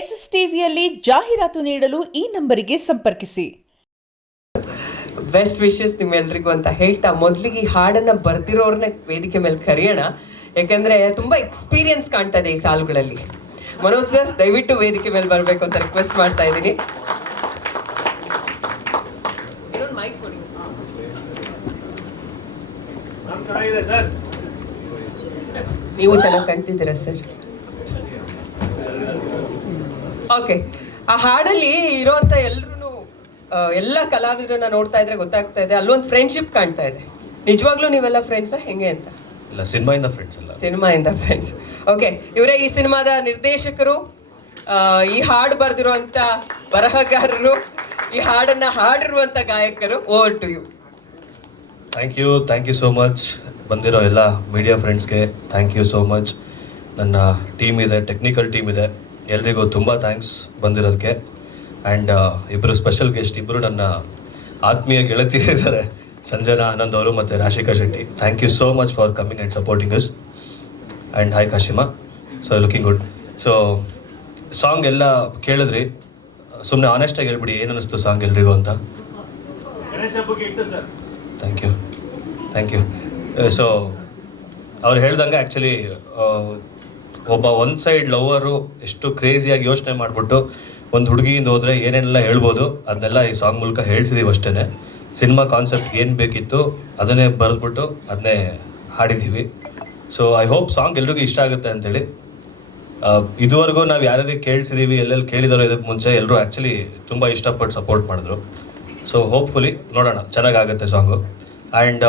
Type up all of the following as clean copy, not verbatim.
SSTVಯಲ್ಲಿ ಜಾಹೀರಾತು ನೀಡಲು ಈ ನಂಬರಿಗೆ ಸಂಪರ್ಕಿಸಿ. ಬೆಸ್ಟ್ ವಿಶಸ್ ನಿಮ್ಮೆಲ್ರಿಗೂ ಅಂತ ಹೇಳ್ತಾ ಮೊದಲಿಗೆ ಈ ಹಾಡನ್ನ ಬರ್ದಿರೋರ್ನ ವೇದಿಕೆ ಮೇಲೆ ಕರೆಯೋಣ. ಯಾಕಂದ್ರೆ ತುಂಬಾ ಎಕ್ಸ್ಪೀರಿಯನ್ಸ್ ಕಾಣ್ತಾ ಇದೆ ಈ ಸಾಲುಗಳಲ್ಲಿ. ಮನೋಜ್ ಸರ್ ದಯವಿಟ್ಟು ವೇದಿಕೆ ಮೇಲೆ ಬರಬೇಕು ಅಂತ ರಿಕ್ವೆಸ್ಟ್ ಮಾಡ್ತಾ ಇದ್ದೀನಿ. ನೀವು ಚೆನ್ನಾಗಿ ಕಾಣ್ತಿದ್ದೀರಾ ಸರ್. ಓಕೆ, ಆ ಹಾಡಲ್ಲಿ ಇರೋಂಥ ಎಲ್ಲ ಕಲಾವಿದರನ್ನ ನೋಡ್ತಾ ಇದ್ರೆ ಗೊತ್ತಾಗ್ತಾ ಇದೆ ಅಲ್ಲೊಂದು ಫ್ರೆಂಡ್ಶಿಪ್ ಕಾಣ್ತಾ ಇದೆ. ನಿಜವಾಗ್ಲೂ ನೀವೆಲ್ಲ ಫ್ರೆಂಡ್ಸಾ ಹೆಂಗೆ ಅಂತ? ಇಲ್ಲ, ಸಿನಿಮಾಯಿಂದ ಫ್ರೆಂಡ್ಸ್ ಅಲ್ಲ, ಸಿನಿಮಾಯಿಂದ ಫ್ರೆಂಡ್ಸ್. ಓಕೆ, ಇವರೇ ಈ ಸಿನಿಮಾದ ನಿರ್ದೇಶಕರು, ಈ ಹಾಡು ಬರೆದಿರುವಂತ ಬರಹಗಾರರು, ಈ ಹಾಡನ್ನ ಹಾಡಿರುವಂತ ಗಾಯಕರು. Over to you. Thank you so much. ಬಂದಿರೋ ಎಲ್ಲ ಮೀಡಿಯಾ ಫ್ರೆಂಡ್ಸ್ಗೆ ಥ್ಯಾಂಕ್ ಯು ಸೋ ಮಚ್. ನನ್ನ ಟೀಮ್ ಇದೆ, ಟೆಕ್ನಿಕಲ್ ಟೀಮ್ ಇದೆ, ಎಲ್ರಿಗೂ ತುಂಬ ಥ್ಯಾಂಕ್ಸ್ ಬಂದಿರೋದಕ್ಕೆ. ಆ್ಯಂಡ್ ಇಬ್ಬರು ಸ್ಪೆಷಲ್ ಗೆಸ್ಟ್, ಇಬ್ಬರು ನನ್ನ ಆತ್ಮೀಯ ಗೆಳತಿಯರಿದ್ದಾರೆ, ಸಂಜನಾ ಆನಂದ್ ಅವರು ಮತ್ತು Rashika Shetty. Thank you so much for coming and supporting us. And hi Kashima, so looking good. So song ಎಲ್ಲ ಕೇಳಿದ್ರಿ, ಸುಮ್ಮನೆ ಆನೆಸ್ಟಾಗಿ ಹೇಳ್ಬಿಡಿ ಏನು ಅನ್ನಿಸ್ತು ಸಾಂಗ್ ಎಲ್ರಿಗೂ ಅಂತ. Thank you. ಸೊ ಅವ್ರು ಹೇಳ್ದಂಗೆ ಆ್ಯಕ್ಚುಲಿ ಒಬ್ಬ ಒನ್ ಸೈಡ್ ಲವರು ಎಷ್ಟು ಕ್ರೇಜಿಯಾಗಿ ಯೋಚನೆ ಮಾಡಿಬಿಟ್ಟು ಒಂದು ಹುಡುಗಿಯಿಂದ ಹೋದರೆ ಏನೇನೆಲ್ಲ ಹೇಳ್ಬೋದು ಅದನ್ನೆಲ್ಲ ಈ ಸಾಂಗ್ ಮೂಲಕ ಹೇಳ್ಸಿದೀವಿ ಅಷ್ಟೇ. ಸಿನಿಮಾ ಕಾನ್ಸೆಪ್ಟ್ ಏನು ಬೇಕಿತ್ತು ಅದನ್ನೇ ಬರೆದ್ಬಿಟ್ಟು ಅದನ್ನೇ ಹಾಡಿದ್ದೀವಿ. ಸೊ ಐ ಹೋಪ್ ಸಾಂಗ್ ಎಲ್ರಿಗೂ ಇಷ್ಟ ಆಗುತ್ತೆ ಅಂತೇಳಿ. ಇದುವರೆಗೂ ನಾವು ಯಾರ್ಯಾರಿಗೆ ಕೇಳಿಸಿದ್ದೀವಿ, ಎಲ್ಲೆಲ್ಲಿ ಕೇಳಿದಾರೋ ಇದಕ್ಕೆ ಮುಂಚೆ ಎಲ್ಲರೂ ಆ್ಯಕ್ಚುಲಿ ತುಂಬ ಇಷ್ಟಪಟ್ಟು ಸಪೋರ್ಟ್ ಮಾಡಿದ್ರು. ಸೊ ಹೋಪ್ಫುಲಿ ನೋಡೋಣ, ಚೆನ್ನಾಗಾಗುತ್ತೆ ಸಾಂಗು. ಆ್ಯಂಡ್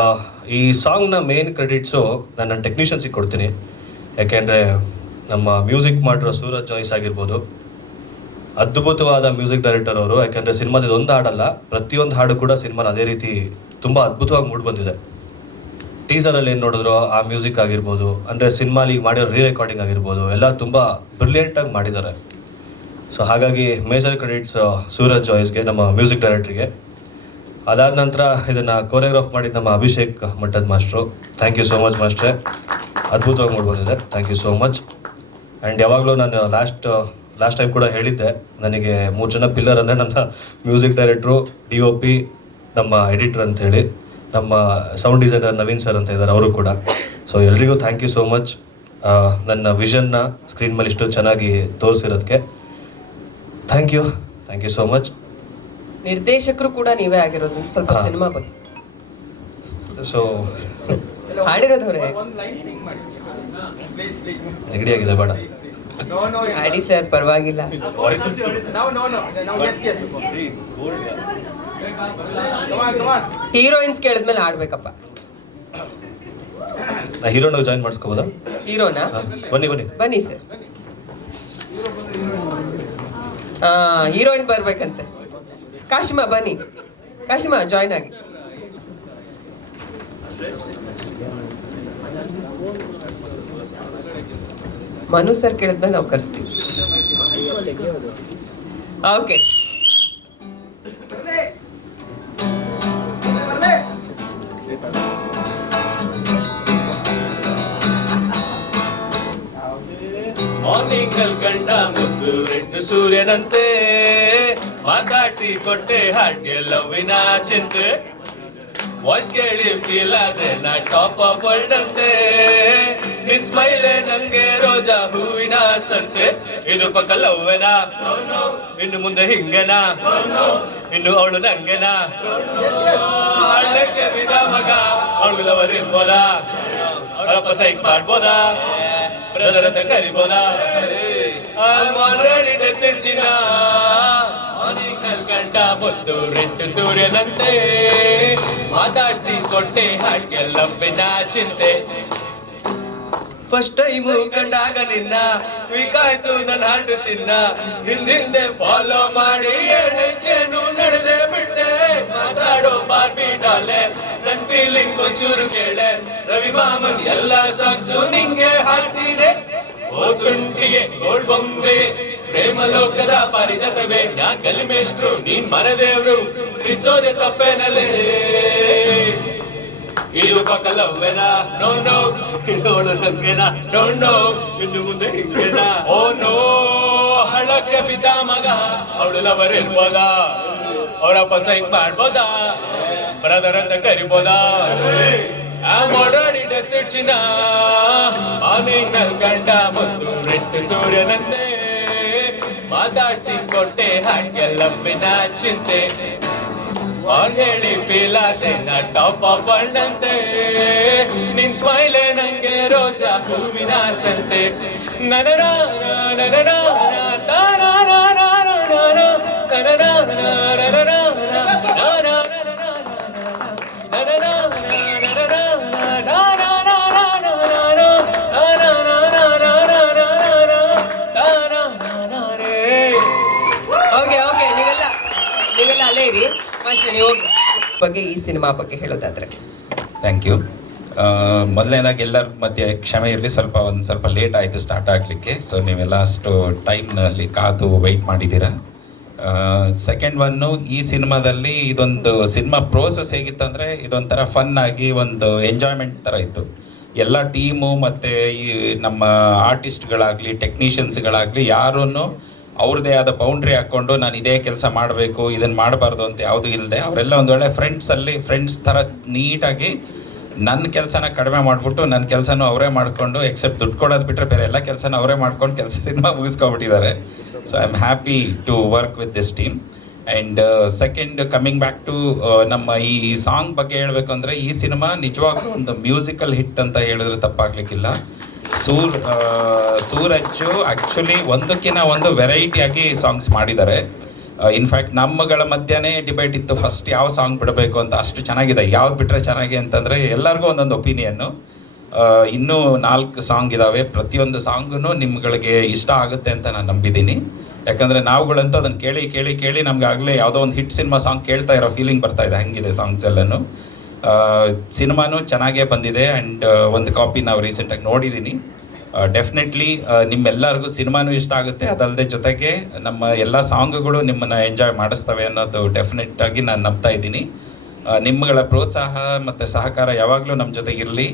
ಈ ಸಾಂಗ್ನ ಮೇನ್ ಕ್ರೆಡಿಟ್ಸು ನಾನು ನನ್ನ ಟೆಕ್ನಿಷಿಯನ್ಸಿಗೆ ಕೊಡ್ತೀನಿ. ಯಾಕೆಂದರೆ ನಮ್ಮ ಮ್ಯೂಸಿಕ್ ಮಾಡಿರೋ ಸೂರಜ್ ಜಾಯ್ಸ್ ಆಗಿರ್ಬೋದು, ಅದ್ಭುತವಾದ ಮ್ಯೂಸಿಕ್ ಡೈರೆಕ್ಟರ್ ಅವರು. ಯಾಕೆಂದರೆ ಸಿನಿಮಾದ ಒಂದು ಹಾಡಲ್ಲ, ಪ್ರತಿಯೊಂದು ಹಾಡು ಕೂಡ ಸಿನಿಮಾನ ಅದೇ ರೀತಿ ತುಂಬ ಅದ್ಭುತವಾಗಿ ಮೂಡಿ ಬಂದಿದೆ. ಟೀಸರಲ್ಲಿ ಏನು ನೋಡಿದ್ರು ಆ ಮ್ಯೂಸಿಕ್ ಆಗಿರ್ಬೋದು, ಅಂದರೆ ಸಿನಿಮಾಲಿ ಮಾಡಿರೋ ರೀ ರೆಕಾರ್ಡಿಂಗ್ ಆಗಿರ್ಬೋದು, ಎಲ್ಲ ತುಂಬ ಬ್ರಿಲಿಯಂಟಾಗಿ ಮಾಡಿದ್ದಾರೆ. ಸೊ ಹಾಗಾಗಿ ಮೇಜರ್ ಕ್ರೆಡಿಟ್ಸ್ ಸೂರಜ್ ಜಾಯ್ಸ್ಗೆ, ನಮ್ಮ ಮ್ಯೂಸಿಕ್ ಡೈರೆಕ್ಟ್ರಿಗೆ. ಅದಾದ ನಂತರ ಇದನ್ನು ಕೋರಿಯೋಗ್ರಾಫ್ ಮಾಡಿದ ನಮ್ಮ Abhishek Mathad master. Thank you so much ಮಾಸ್ಟ್ರೆ, ಅದ್ಭುತವಾಗಿ ಮೂಡಿ ಬಂದಿದೆ. Thank you so much. And ಯಾವಾಗಲೂ ನಾನು ಲಾಸ್ಟ್ ಟೈಮ್ ಕೂಡ ಹೇಳಿದ್ದೆ, ನನಗೆ 3 ಜನ ಪಿಲ್ಲರ್ ಅಂದರೆ ನನ್ನ ಮ್ಯೂಸಿಕ್ ಡೈರೆಕ್ಟ್ರು, DOP, ನಮ್ಮ ಎಡಿಟರ್ ಅಂಥೇಳಿ, ನಮ್ಮ ಸೌಂಡ್ ಡಿಸೈನರ್ ನವೀನ್ ಸರ್ ಅಂತ ಇದ್ದಾರೆ, ಅವರು ಕೂಡ. ಸೊ ಎಲ್ರಿಗೂ ಥ್ಯಾಂಕ್ ಯು ಸೋ ಮಚ್ ನನ್ನ ವಿಷನ್ನ ಸ್ಕ್ರೀನ್ ಮೇಲೆ ಇಷ್ಟು ಚೆನ್ನಾಗಿ ತೋರಿಸಿರೋದಕ್ಕೆ. Thank you so much. ನಿರ್ದೇಶಕರು ಕೂಡ ನೀವೇ ಆಗಿರೋದು. ಸ್ವಲ್ಪ ಸಿನಿಮಾ ಬಗ್ಗೆ ಸೊ ಹಾಡಿರೋದವ್ರೆ ನೆಗಡಿ ಆಗಿದೆ, ಬೇಡ ಹಾಡಿ ಸರ್, ಪರವಾಗಿಲ್ಲ. ಹೀರೋಯಿನ್ಸ್ ಕೇಳಿದ್ಮೇಲೆ ಆಡ್ಬೇಕಪ್ಪ. ನಾ ಹೀರೋನ ಜಾಯಿನ್ ಮಾಡಿಸ್ಕೋಬೋದಾ? ಹೀರೋನಾ? ಬನ್ನಿ ಸರ್. ಹೀರೋಯಿನ್ ಬರ್ಬೇಕಂತೆ. ಕಾಶಿಮಾ ಬನ್ನಿ, ಕಾಶಿಮಾ ಜಾಯಿನ್ ಆಗಿ. ಮನು ಸರ್ ಕೇಳಿದ್ಮೇಲೆ ನಾವು ಕರೆಸ್ತೀವಿ. ಓಕೆ, ಮಾರ್ನಿಂಗ್ ಅಲ್ಲಿ ಗಂಡ ಮುದ್ದು ರೆಡ್ ಸೂರ್ಯನಂತೆ, ಮಾತಾಡ್ಸಿ ಕೊಟ್ಟೆ ಹಾಡ್ಗೆ ಲವ್ವಿನ ಚಿಂತೆ, ವಾಯ್ಸ್ ಕೇಳಿ ಫೀಲ್ ಆದ್ರೆ ನಾ ಟಾಪ್ ಆಫ್ ವರ್ಲ್ಡ್ ಅಂತೆ, ನಿನ್ ಸ್ಮೈಲೆ ನಂಗೆ ರೋಜಾ ಹೂವಿನ ಸಂತೆ, ಇದು ಪಕ್ಕ ಲವ್ವೆನಾ, ಇನ್ನು ಮುಂದೆ ಹಿಂಗೆನಾ, ಇನ್ನು ಅವಳು ನಂಗೆನಾ, ಹಳ್ಳಕ್ಕೆ ವಿಧ ಮಗ ಅವಳು ಲವರ್ ಇರ್ಬೋದಾ, ಅವರಪ್ಪ ಸೈಕ್ ಮಾಡ್ಬೋದಾ, ಬ್ರದರ್ ಅಂತ ಕರಿಬೋದಾ, ಆಲ್ರೆಡಿ ತಿರ್ಚಿನ ಗಂಡ ಮುದ್ದು ರೆಡ್ ಸೂರ್ಯನಂತೆ, ಮಾತಾಡ್ಸಿ ಕೊಟ್ಟೆ ಹಾಡ್ಗೆಲ್ಲಬ್ಬಿನ ಚಿಂತೆ, ಫಸ್ಟ್ ಟೈಮು ಕಂಡಾಗ ನಿನ್ನ ವೀಕಾಯ್ತು ನನ್ನ ಹಾಡು ಚಿನ್ನ, ಹಿಂದೆ ಫಾಲೋ ಮಾಡಿ ಹೆಜ್ಜೆನು ನಡೆದೆ ಬಿಟ್ಟೆ, ಮಾತಾಡೋ ಬಾರ್ಬಿ ಡಾಲೆ ನನ್ ಫೀಲಿಂಗ್ಸ್ ಒಂಚೂರು ಕೇಳೆ, ರವಿ ಮಾಮನ್ ಎಲ್ಲ ಸಾಂಗ್ಸು ನಿಂಗೆ ಹಾಡ್ತೀನಿ, ಓ ತುಂಟಿಗೆ ಗೋಲ್ಡ್ ಬೊಂಬೆ ಪ್ರೇಮ ಲೋಕದ ಪಾರಿಜಾತವೇ, ನಾ ಗಲಿಮೇಷ್ಟ್ರು ನೀನ್ ಮರದೇವ್ರು, ತಿರ್ಸೋದೆ ತಪ್ಪೇನಲ್ಲೇ, ಇದು ಪಕ್ಕ ಲವ್ವೆನಾ, ನೋ ನೋ, ಇನ್ನೋಳು ನಂಗೆನಾ, ನೋ ನೋ, ಇನ್ನು ಮುಂದೆ ಹಿಂಗೆನಾ, ಓ ನೋ, ಹಳ ಅವಳಕ್ಕೆ ಬಿದ್ದ ಮಗ ಅವಳು ಲವರ್ ಇರ್ಬೋದಾ ಅವರಪ್ಪ ಸೈಕ್ ಮಾಡ್ಬೋದಾ ಬ್ರದರ್ ಅಂತ ಕರಿಬೋದಾ ಓಡಾಡಿದ ತುಚಿನ ಆನೆಲ್ ಕಂಡ ಮುದ್ದು ರೆಟ್ಟು ಸೂರ್ಯನಂತೆ ಮಾತಾಡ್ಸಿ ಕೊಟ್ಟೆ ಹಾಗೆಲ್ಲಪ್ಪಿನ ಚಿಂತೆ ಹೇಳಿ ಫೀಲ್ ಆದ್ರೆ ನಾ ಟಾಪ್ ಆಫ್ ವರ್ಲ್ಡ್ ನಿನ್ ಸ್ಮೈಲೇ ನಂಗೆ ರೋಜಾ ಹೂವಿನ ಸಂತೆ ನನನ ನನನ ಓಕೆ ಓಕೆ ನೀವೆಲ್ಲ ಅಲ್ಲೇ ಇರಿ ಮಾಸ್ಟರ್ ನೀವು ಬಗ್ಗೆ ಈ ಸಿನಿಮಾ ಬಗ್ಗೆ ಹೇಳೋದಾದ್ರೆ ಥ್ಯಾಂಕ್ ಯು. ಮೊದಲನೇದಾಗಿ ಎಲ್ಲರ ಮಧ್ಯೆ ಕ್ಷಮೆ ಇರಲಿ, ಒಂದು ಸ್ವಲ್ಪ ಲೇಟ್ ಆಯಿತು ಸ್ಟಾರ್ಟ್ ಆಗಲಿಕ್ಕೆ. ಸೊ ನೀವೆಲ್ಲ ಅಷ್ಟು ಟೈಮ್ನಲ್ಲಿ ಕಾದು ವೆಯ್ಟ್ ಮಾಡಿದ್ದೀರಾ. ಸೆಕೆಂಡ್ ಒನ್ನು, ಈ ಸಿನಿಮಾದಲ್ಲಿ ಇದೊಂದು ಸಿನಿಮಾ ಪ್ರೋಸೆಸ್ ಹೇಗಿತ್ತು ಅಂದರೆ ಇದೊಂಥರ ಫನ್ ಆಗಿ ಒಂದು ಎಂಜಾಯ್ಮೆಂಟ್ ಥರ ಇತ್ತು. ಎಲ್ಲ ಟೀಮು ಮತ್ತು ಈ ನಮ್ಮ ಆರ್ಟಿಸ್ಟ್ಗಳಾಗಲಿ ಟೆಕ್ನಿಷಿಯನ್ಸ್ಗಳಾಗಲಿ ಯಾರೂ ಅವ್ರದ್ದೇ ಆದ ಬೌಂಡ್ರಿ ಹಾಕ್ಕೊಂಡು ನಾನು ಇದೇ ಕೆಲಸ ಮಾಡಬೇಕು ಇದನ್ನು ಮಾಡಬಾರ್ದು ಅಂತ ಯಾವುದೂ ಇಲ್ಲದೆ ಅವರೆಲ್ಲ ಒಂದು ಒಳ್ಳೆ ಫ್ರೆಂಡ್ಸ್ ಥರ ನೀಟಾಗಿ ನನ್ನ ಕೆಲಸನ ಕಡಿಮೆ ಮಾಡಿಬಿಟ್ಟು ನನ್ನ ಕೆಲಸನೂ ಅವರೇ ಮಾಡಿಕೊಂಡು ಎಕ್ಸೆಪ್ಟ್ ದುಡ್ಡು ಕೊಡೋದು ಬಿಟ್ಟರೆ ಬೇರೆ ಎಲ್ಲ ಕೆಲಸನ ಅವರೇ ಮಾಡ್ಕೊಂಡು ಸಿನಿಮಾ ಮುಗಿಸ್ಕೊಂಡ್ಬಿಟ್ಟಿದ್ದಾರೆ. So I am happy to work with this team. And second, coming back to ನಮ್ಮ ಈ ಸಾಂಗ್ ಬಗ್ಗೆ ಹೇಳಬೇಕು ಅಂದರೆ ಈ ಸಿನಿಮಾ ನಿಜವಾಗ್ಲೂ ಒಂದು ಮ್ಯೂಸಿಕಲ್ ಹಿಟ್ ಅಂತ ಹೇಳಿದ್ರೆ ತಪ್ಪಾಗಲಿಕ್ಕಿಲ್ಲ. ಸೂರಜ್ಜು ಆ್ಯಕ್ಚುಲಿ ಒಂದಕ್ಕಿಂತ ಒಂದು ವೆರೈಟಿಯಾಗಿ ಸಾಂಗ್ಸ್ ಮಾಡಿದ್ದಾರೆ. ಇನ್ಫ್ಯಾಕ್ಟ್ ನಮ್ಮಗಳ ಮಧ್ಯನೇ ಡಿಬೇಟ್ ಇತ್ತು ಫಸ್ಟ್ ಯಾವ ಸಾಂಗ್ ಬಿಡಬೇಕು ಅಂತ. ಅಷ್ಟು ಚೆನ್ನಾಗಿದೆ, ಯಾವ್ದು ಬಿಟ್ಟರೆ ಚೆನ್ನಾಗಿ ಅಂತಂದರೆ ಎಲ್ಲರಿಗೂ ಒಂದೊಂದು ಒಪಿನಿಯನ್ನು. ಇನ್ನೂ 4 ಸಾಂಗ್ ಇದ್ದಾವೆ, ಪ್ರತಿಯೊಂದು ಸಾಂಗೂ ನಿಮ್ಗಳಿಗೆ ಇಷ್ಟ ಆಗುತ್ತೆ ಅಂತ ನಾನು ನಂಬಿದ್ದೀನಿ. ಯಾಕಂದರೆ ನಾವುಗಳಂತೂ ಅದನ್ನು ಕೇಳಿ ನಮ್ಗೆ ಆಗಲೇ ಯಾವುದೋ ಒಂದು ಹಿಟ್ ಸಿನಿಮಾ ಸಾಂಗ್ ಕೇಳ್ತಾ ಇರೋ ಫೀಲಿಂಗ್ ಬರ್ತಾ ಇದೆ, ಹಂಗಿದೆ ಸಾಂಗ್ಸ್ ಎಲ್ಲನೂ. ಸಿನಿಮಾನೂ ಚೆನ್ನಾಗೇ ಬಂದಿದೆ. ಆ್ಯಂಡ್ ಒಂದು ಕಾಪಿ ನಾವು ರೀಸೆಂಟಾಗಿ ನೋಡಿದ್ದೀನಿ. ಡೆಫಿನೆಟ್ಲಿ ನಿಮ್ಮೆಲ್ಲರಿಗೂ ಸಿನಿಮಾನೂ ಇಷ್ಟ ಆಗುತ್ತೆ, ಅದಲ್ಲದೆ ಜೊತೆಗೆ ನಮ್ಮ ಎಲ್ಲ ಸಾಂಗ್ಗಳು ನಿಮ್ಮನ್ನು ಎಂಜಾಯ್ ಮಾಡಿಸ್ತವೆ ಅನ್ನೋದು ಡೆಫಿನೆಟ್ಟಾಗಿ ನಾನು ನಂಬ್ತಾ ಇದ್ದೀನಿ. ನಿಮ್ಮಗಳ ಪ್ರೋತ್ಸಾಹ ಮತ್ತು ಸಹಕಾರ ಯಾವಾಗಲೂ ನಮ್ಮ ಜೊತೆಗಿರಲಿ.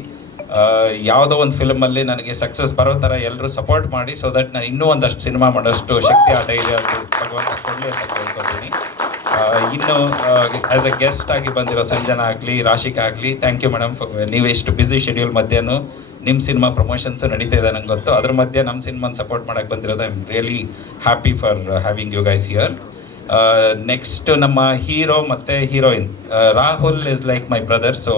ಯಾವುದೋ ಒಂದು ಫಿಲ್ಮಲ್ಲಿ ನನಗೆ ಸಕ್ಸಸ್ ಬರೋ ಥರ ಎಲ್ಲರೂ ಸಪೋರ್ಟ್ ಮಾಡಿ, ಸೊ ದಟ್ ನಾನು ಇನ್ನೂ ಒಂದಷ್ಟು ಸಿನಿಮಾ ಮಾಡೋಷ್ಟು ಶಕ್ತಿ ಧೈರ್ಯ ಅದು ಭಗವಂತ ಕೊಡಲಿ ಅಂತ ಕೇಳ್ಕೊತೀನಿ. ಇನ್ನು ಆ್ಯಸ್ ಎ ಗೆಸ್ಟ್ ಆಗಿ ಬಂದಿರೋ ಸಂಜನಾ ಆಗಲಿ ರಾಶಿಕಾ ಆಗಲಿ, ಥ್ಯಾಂಕ್ ಯು ಮೇಡಮ್. ನೀವು ಎಷ್ಟು ಬ್ಯುಸಿ ಶೆಡ್ಯೂಲ್ ಮಧ್ಯನೂ ನಿಮ್ಮ ಸಿನಿಮಾ ಪ್ರಮೋಷನ್ಸು ನಡೀತಾ ಇದೆ ನಂಗೆ ಗೊತ್ತು. ಅದ್ರ ಮಧ್ಯೆ ನಮ್ಮ ಸಿನಿಮಾನ ಸಪೋರ್ಟ್ ಮಾಡೋಕ್ಕೆ ಬಂದಿರೋದು I am really happy for having you guys here. Next ನಮ್ಮ ಹೀರೋ ಮತ್ತು heroine Rahul is like my brother. So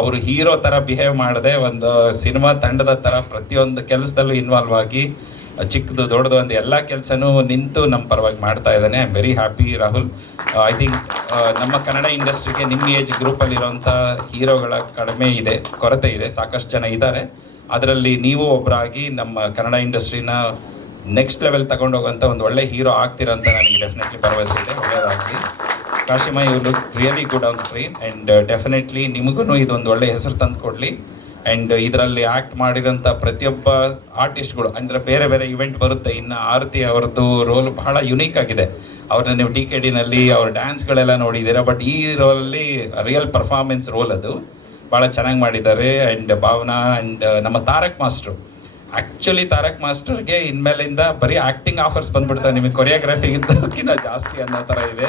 ಅವರು ಹೀರೋ ಥರ ಬಿಹೇವ್ ಮಾಡದೆ ಒಂದು ಸಿನಿಮಾ ತಂಡದ ಥರ ಪ್ರತಿಯೊಂದು ಕೆಲಸದಲ್ಲೂ ಇನ್ವಾಲ್ವ್ ಆಗಿ ಚಿಕ್ಕದು ದೊಡ್ಡದು ಅಂತ ಎಲ್ಲ ಕೆಲಸನೂ ನಿಂತು ನಮ್ಮ ಪರವಾಗಿ ಮಾಡ್ತಾ ಇದ್ದಾನೆ. I am very happy Rahul. I think ನಮ್ಮ ಕನ್ನಡ ಇಂಡಸ್ಟ್ರಿಗೆ ನಿಮ್ಮ ಏಜ್ ಗ್ರೂಪಲ್ಲಿರೋಂಥ ಹೀರೋಗಳ ಕಡಿಮೆ ಇದೆ, ಕೊರತೆ ಇದೆ. ಸಾಕಷ್ಟು ಜನ ಇದ್ದಾರೆ, ಅದರಲ್ಲಿ ನೀವು ಒಬ್ಬರಾಗಿ ನಮ್ಮ ಕನ್ನಡ ಇಂಡಸ್ಟ್ರಿನ ನೆಕ್ಸ್ಟ್ ಲೆವೆಲ್ ತಗೊಂಡೋಗೋಂಥ ಒಂದು ಒಳ್ಳೆ ಹೀರೋ ಆಗ್ತೀರಂತ ನನಗೆ ಡೆಫಿನೆಟ್ಲಿ ಭರವಸೆ ಇದೆ. ಒಳ್ಳೆಯದಾಗಲಿ. Kashima, you look really good on screen and definitely ನಿಮಗೂ ಇದೊಂದು ಒಳ್ಳೆ ಹೆಸರು ತಂದು ಕೊಡಲಿ. ಆ್ಯಂಡ್ ಇದರಲ್ಲಿ ಆ್ಯಕ್ಟ್ ಮಾಡಿರೋಂಥ ಪ್ರತಿಯೊಬ್ಬ ಆರ್ಟಿಸ್ಟ್ಗಳು ಅಂದರೆ ಬೇರೆ ಬೇರೆ ಇವೆಂಟ್ ಬರುತ್ತೆ. ಇನ್ನು ಆರತಿ ಅವ್ರದ್ದು ರೋಲ್ ಬಹಳ ಯುನೀಕ್ ಆಗಿದೆ. ಅವ್ರನ್ನ ನೀವು DKDನಲ್ಲಿ ಅವ್ರ ಡ್ಯಾನ್ಸ್ಗಳೆಲ್ಲ ನೋಡಿದ್ದೀರಾ, ಬಟ್ ಈ ರೋಲಲ್ಲಿ ರಿಯಲ್ ಪರ್ಫಾರ್ಮೆನ್ಸ್ ರೋಲ್ ಅದು ಭಾಳ ಚೆನ್ನಾಗಿ ಮಾಡಿದ್ದಾರೆ. ಆ್ಯಂಡ್ ಭಾವನಾ ಆ್ಯಂಡ್ ನಮ್ಮ ತಾರಕ್ ಮಾಸ್ಟ್ರು, ಆ್ಯಕ್ಚುಲಿ ತಾರಕ್ ಮಾಸ್ಟರ್ಗೆ ಇನ್ಮೇಲಿಂದ ಬರೀ ಆ್ಯಕ್ಟಿಂಗ್ ಆಫರ್ಸ್ ಬಂದ್ಬಿಡ್ತಾರೆ, ನಿಮಗೆ ಕೊರಿಯೋಗ್ರಫಿಗಿಂತಕ್ಕಿಂತ ಜಾಸ್ತಿ ಅನ್ನೋ ಥರ ಇದೆ.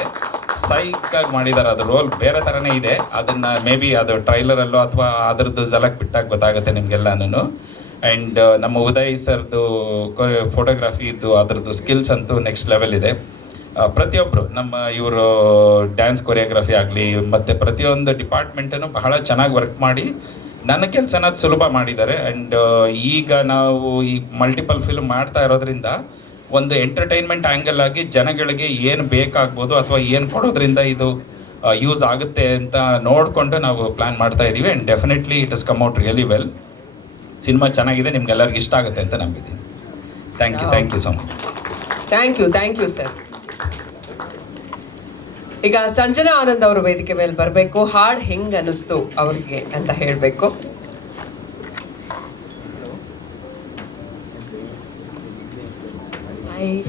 ಸೈಕಾಗಿ ಮಾಡಿದ್ದಾರೆ, ಅದು ರೋಲ್ ಬೇರೆ ಥರನೇ ಇದೆ. ಅದನ್ನು ಮೇ ಬಿ ಅದು ಟ್ರೈಲರಲ್ಲೋ ಅಥವಾ ಅದರದ್ದು ಝಲಕ್ ಬಿಟ್ಟಾಗ ಗೊತ್ತಾಗುತ್ತೆ ನಿಮಗೆಲ್ಲನೂ. ಆ್ಯಂಡ್ ನಮ್ಮ ಉದಯ್ ಸರ್ದು ಫೋಟೋಗ್ರಫಿದು ಅದರದ್ದು ಸ್ಕಿಲ್ಸ್ ಅಂತೂ ನೆಕ್ಸ್ಟ್ ಲೆವೆಲ್ ಇದೆ. ಪ್ರತಿಯೊಬ್ಬರು ನಮ್ಮ ಇವರು ಡ್ಯಾನ್ಸ್ ಕೊರಿಯೋಗ್ರಫಿ ಆಗಲಿ ಮತ್ತು ಪ್ರತಿಯೊಂದು ಡಿಪಾರ್ಟ್ಮೆಂಟನ್ನು ಬಹಳ ಚೆನ್ನಾಗಿ ವರ್ಕ್ ಮಾಡಿ ನನ್ನ ಕೆಲಸನ ಸುಲಭ ಮಾಡಿದ್ದಾರೆ. ಆ್ಯಂಡ್ ಈಗ ನಾವು ಈ ಮಲ್ಟಿಪಲ್ ಫಿಲ್ಮ್ ಮಾಡ್ತಾ ಇರೋದ್ರಿಂದ ಒಂದು ಎಂಟರ್ಟೈನ್ಮೆಂಟ್ ಆ್ಯಂಗಲ್ ಆಗಿ ಜನಗಳಿಗೆ ಏನು ಬೇಕಾಗ್ಬೋದು ಅಥವಾ ಏನು ಕೊಡೋದ್ರಿಂದ ಇದು ಯೂಸ್ ಆಗುತ್ತೆ ಅಂತ ನೋಡಿಕೊಂಡು ನಾವು ಪ್ಲ್ಯಾನ್ ಮಾಡ್ತಾ ಇದ್ದೀವಿ. And definitely it is come out really well. Cinema ಚೆನ್ನಾಗಿದೆ, ನಿಮ್ಗೆಲ್ಲರಿಗೂ ಇಷ್ಟ ಆಗುತ್ತೆ ಅಂತ ನಂಬಿದ್ದೀನಿ. Thank you so much. Thank you sir. ಈಗ ಸಂಜನಾ ಆನಂದ್ ಅವರು ವೇದಿಕೆ ಮೇಲೆ ಬರಬೇಕು. ಹಾಡು ಹೆಂಗ್ ಅನಿಸ್ತು ಅವ್ರಿಗೆ ಅಂತ ಹೇಳಬೇಕು.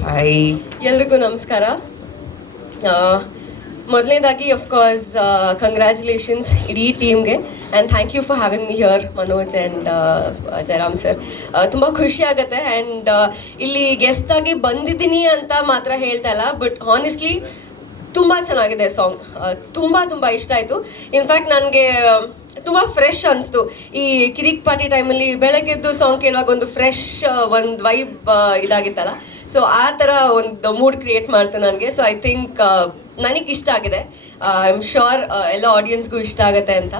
ಹಾಯ್, ಎಲ್ರಿಗೂ ನಮಸ್ಕಾರ. ಮೊದಲನೇದಾಗಿ ಅಫ್ಕೋರ್ಸ್ ಕಂಗ್ರ್ಯಾಚುಲೇಷನ್ಸ್ ಇಡೀ ಟೀಮ್ಗೆ. And thank you for having me here Manoj and Jayaram sir. ತುಂಬ ಖುಷಿ ಆಗುತ್ತೆ. ಆ್ಯಂಡ್ ಇಲ್ಲಿ ಗೆಸ್ಟ್ ಆಗಿ ಬಂದಿದ್ದೀನಿ ಅಂತ ಮಾತ್ರ ಹೇಳ್ತಾ ಇಲ್ಲ, ಬಟ್ ಹಾನೆಸ್ಟ್ಲಿ ತುಂಬ ಚೆನ್ನಾಗಿದೆ ಸಾಂಗ್. ತುಂಬ ಇಷ್ಟ ಆಯಿತು. ಇನ್ಫ್ಯಾಕ್ಟ್ ನನಗೆ ತುಂಬ ಫ್ರೆಶ್ ಅನಿಸ್ತು. ಈ ಕಿರಿಕ್ ಪಾರ್ಟಿ ಟೈಮಲ್ಲಿ ಬೆಳಗ್ಗೆದ್ದು ಸಾಂಗ್ ಕೇಳುವಾಗ ಒಂದು ಫ್ರೆಶ್ ಒಂದು ವೈಬ್ ಇದಾಗಿತ್ತಲ್ಲ, ಸೊ ಆ ಥರ ಒಂದು ಮೂಡ್ ಕ್ರಿಯೇಟ್ ಮಾಡ್ತು ನನಗೆ. ಸೊ ಐ ಥಿಂಕ್ ನನಗೆ ಇಷ್ಟ ಆಗಿದೆ. ಐ ಆಮ್ ಶ್ಯೂರ್ ಎಲ್ಲ ಆಡಿಯನ್ಸ್ಗೂ ಇಷ್ಟ ಆಗುತ್ತೆ ಅಂತ.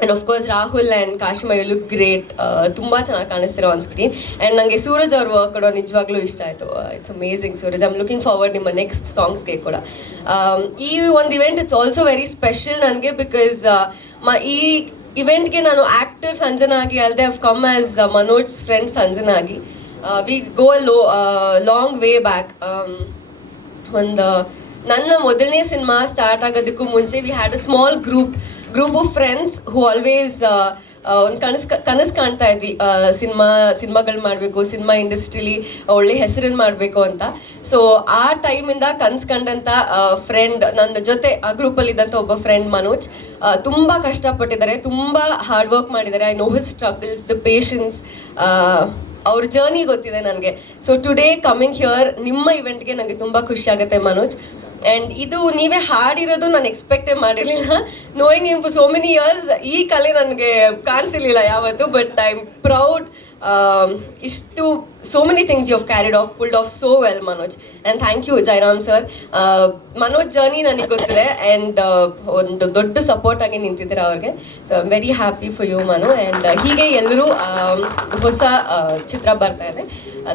And of course Rahul and Kashima you look great. ತುಂಬ ಚೆನ್ನಾಗಿ ಕಾಣಿಸ್ತಿರೋ ಆನ್ ಸ್ಕ್ರೀನ್. ಆ್ಯಂಡ್ ನನಗೆ ಸೂರಜ್ ಅವ್ರ ವರ್ಕ್ ಕೂಡ ನಿಜವಾಗ್ಲೂ ಇಷ್ಟ ಆಯಿತು. It's amazing Suraj. I am looking forward ನಿಮ್ಮ ನೆಕ್ಸ್ಟ್ ಸಾಂಗ್ಸ್ಗೆ ಕೂಡ. ಈ ಒಂದು event it's also very special ನನಗೆ, ಬಿಕಾಸ್ ಈ ಇವೆಂಟ್ಗೆ ನಾನು ಆ್ಯಕ್ಟರ್ ಸಂಜನಾ ಆಗಿ ಅಲ್ಲದೆ have come as Manoj friend Sanjana ಆಗಿ. We go long way back. ಒಂದು ನನ್ನ ಮೊದಲನೇ ಸಿನಿಮಾ ಸ್ಟಾರ್ಟ್ ಆಗೋದಕ್ಕೂ ಮುಂಚೆ we had a small group of friends who always ಒಂದು ಕನಸು ಕಾಣ್ತಾ ಇದ್ವಿ, ಸಿನಿಮಾಗಳು ಮಾಡಬೇಕು, ಸಿನಿಮಾ ಇಂಡಸ್ಟ್ರಿಲಿ ಒಳ್ಳೆ ಹೆಸರನ್ನು ಮಾಡಬೇಕು ಅಂತ. ಸೊ ಆ ಟೈಮಿಂದ ಕನಸು ಕಂಡಂಥ ಫ್ರೆಂಡ್ ನನ್ನ ಜೊತೆ ಆ ಗ್ರೂಪಲ್ಲಿದ್ದಂಥ ಒಬ್ಬ ಫ್ರೆಂಡ್ ಮನೋಜ್ ತುಂಬ ಕಷ್ಟಪಟ್ಟಿದ್ದಾರೆ, ತುಂಬ ಹಾರ್ಡ್ ವರ್ಕ್ ಮಾಡಿದ್ದಾರೆ. I know his struggles, the patience, ಅವ್ರ ಜರ್ನಿ ಗೊತ್ತಿದೆ ನನಗೆ. ಸೊ ಟುಡೇ ಕಮಿಂಗ್ ಹಿಯರ್ ನಿಮ್ಮ ಇವೆಂಟ್ಗೆ ನನಗೆ ತುಂಬ ಖುಷಿ ಆಗುತ್ತೆ ಮನೋಜ್. ಆ್ಯಂಡ್ ಇದು ನೀವೇ ಹಾಡಿರೋದು ನಾನು ಎಕ್ಸ್ಪೆಕ್ಟೇ ಮಾಡಿರಲಿಲ್ಲ. Knowing him for so many years ಈ ಕಲೆ ನನಗೆ ಕಾಣಿಸಿರ್ಲಿಲ್ಲ ಯಾವತ್ತು. But I am proud. ಇಷ್ಟು so many things you have carried off, pulled off so well Manoj. And thank you Jayaram sir. Manoj journey ನನಗೆ ಗೊತ್ತಿದೆ ಆ್ಯಂಡ್ ಒಂದು ದೊಡ್ಡ ಸಪೋರ್ಟ್ ಆಗಿ ನಿಂತಿದ್ದೀರ ಅವ್ರಿಗೆ. So I am very happy for you Manu. And ಹೀಗೆ ಎಲ್ಲರೂ ಹೊಸ ಚಿತ್ರ ಬರ್ತಾ ಇದೆ,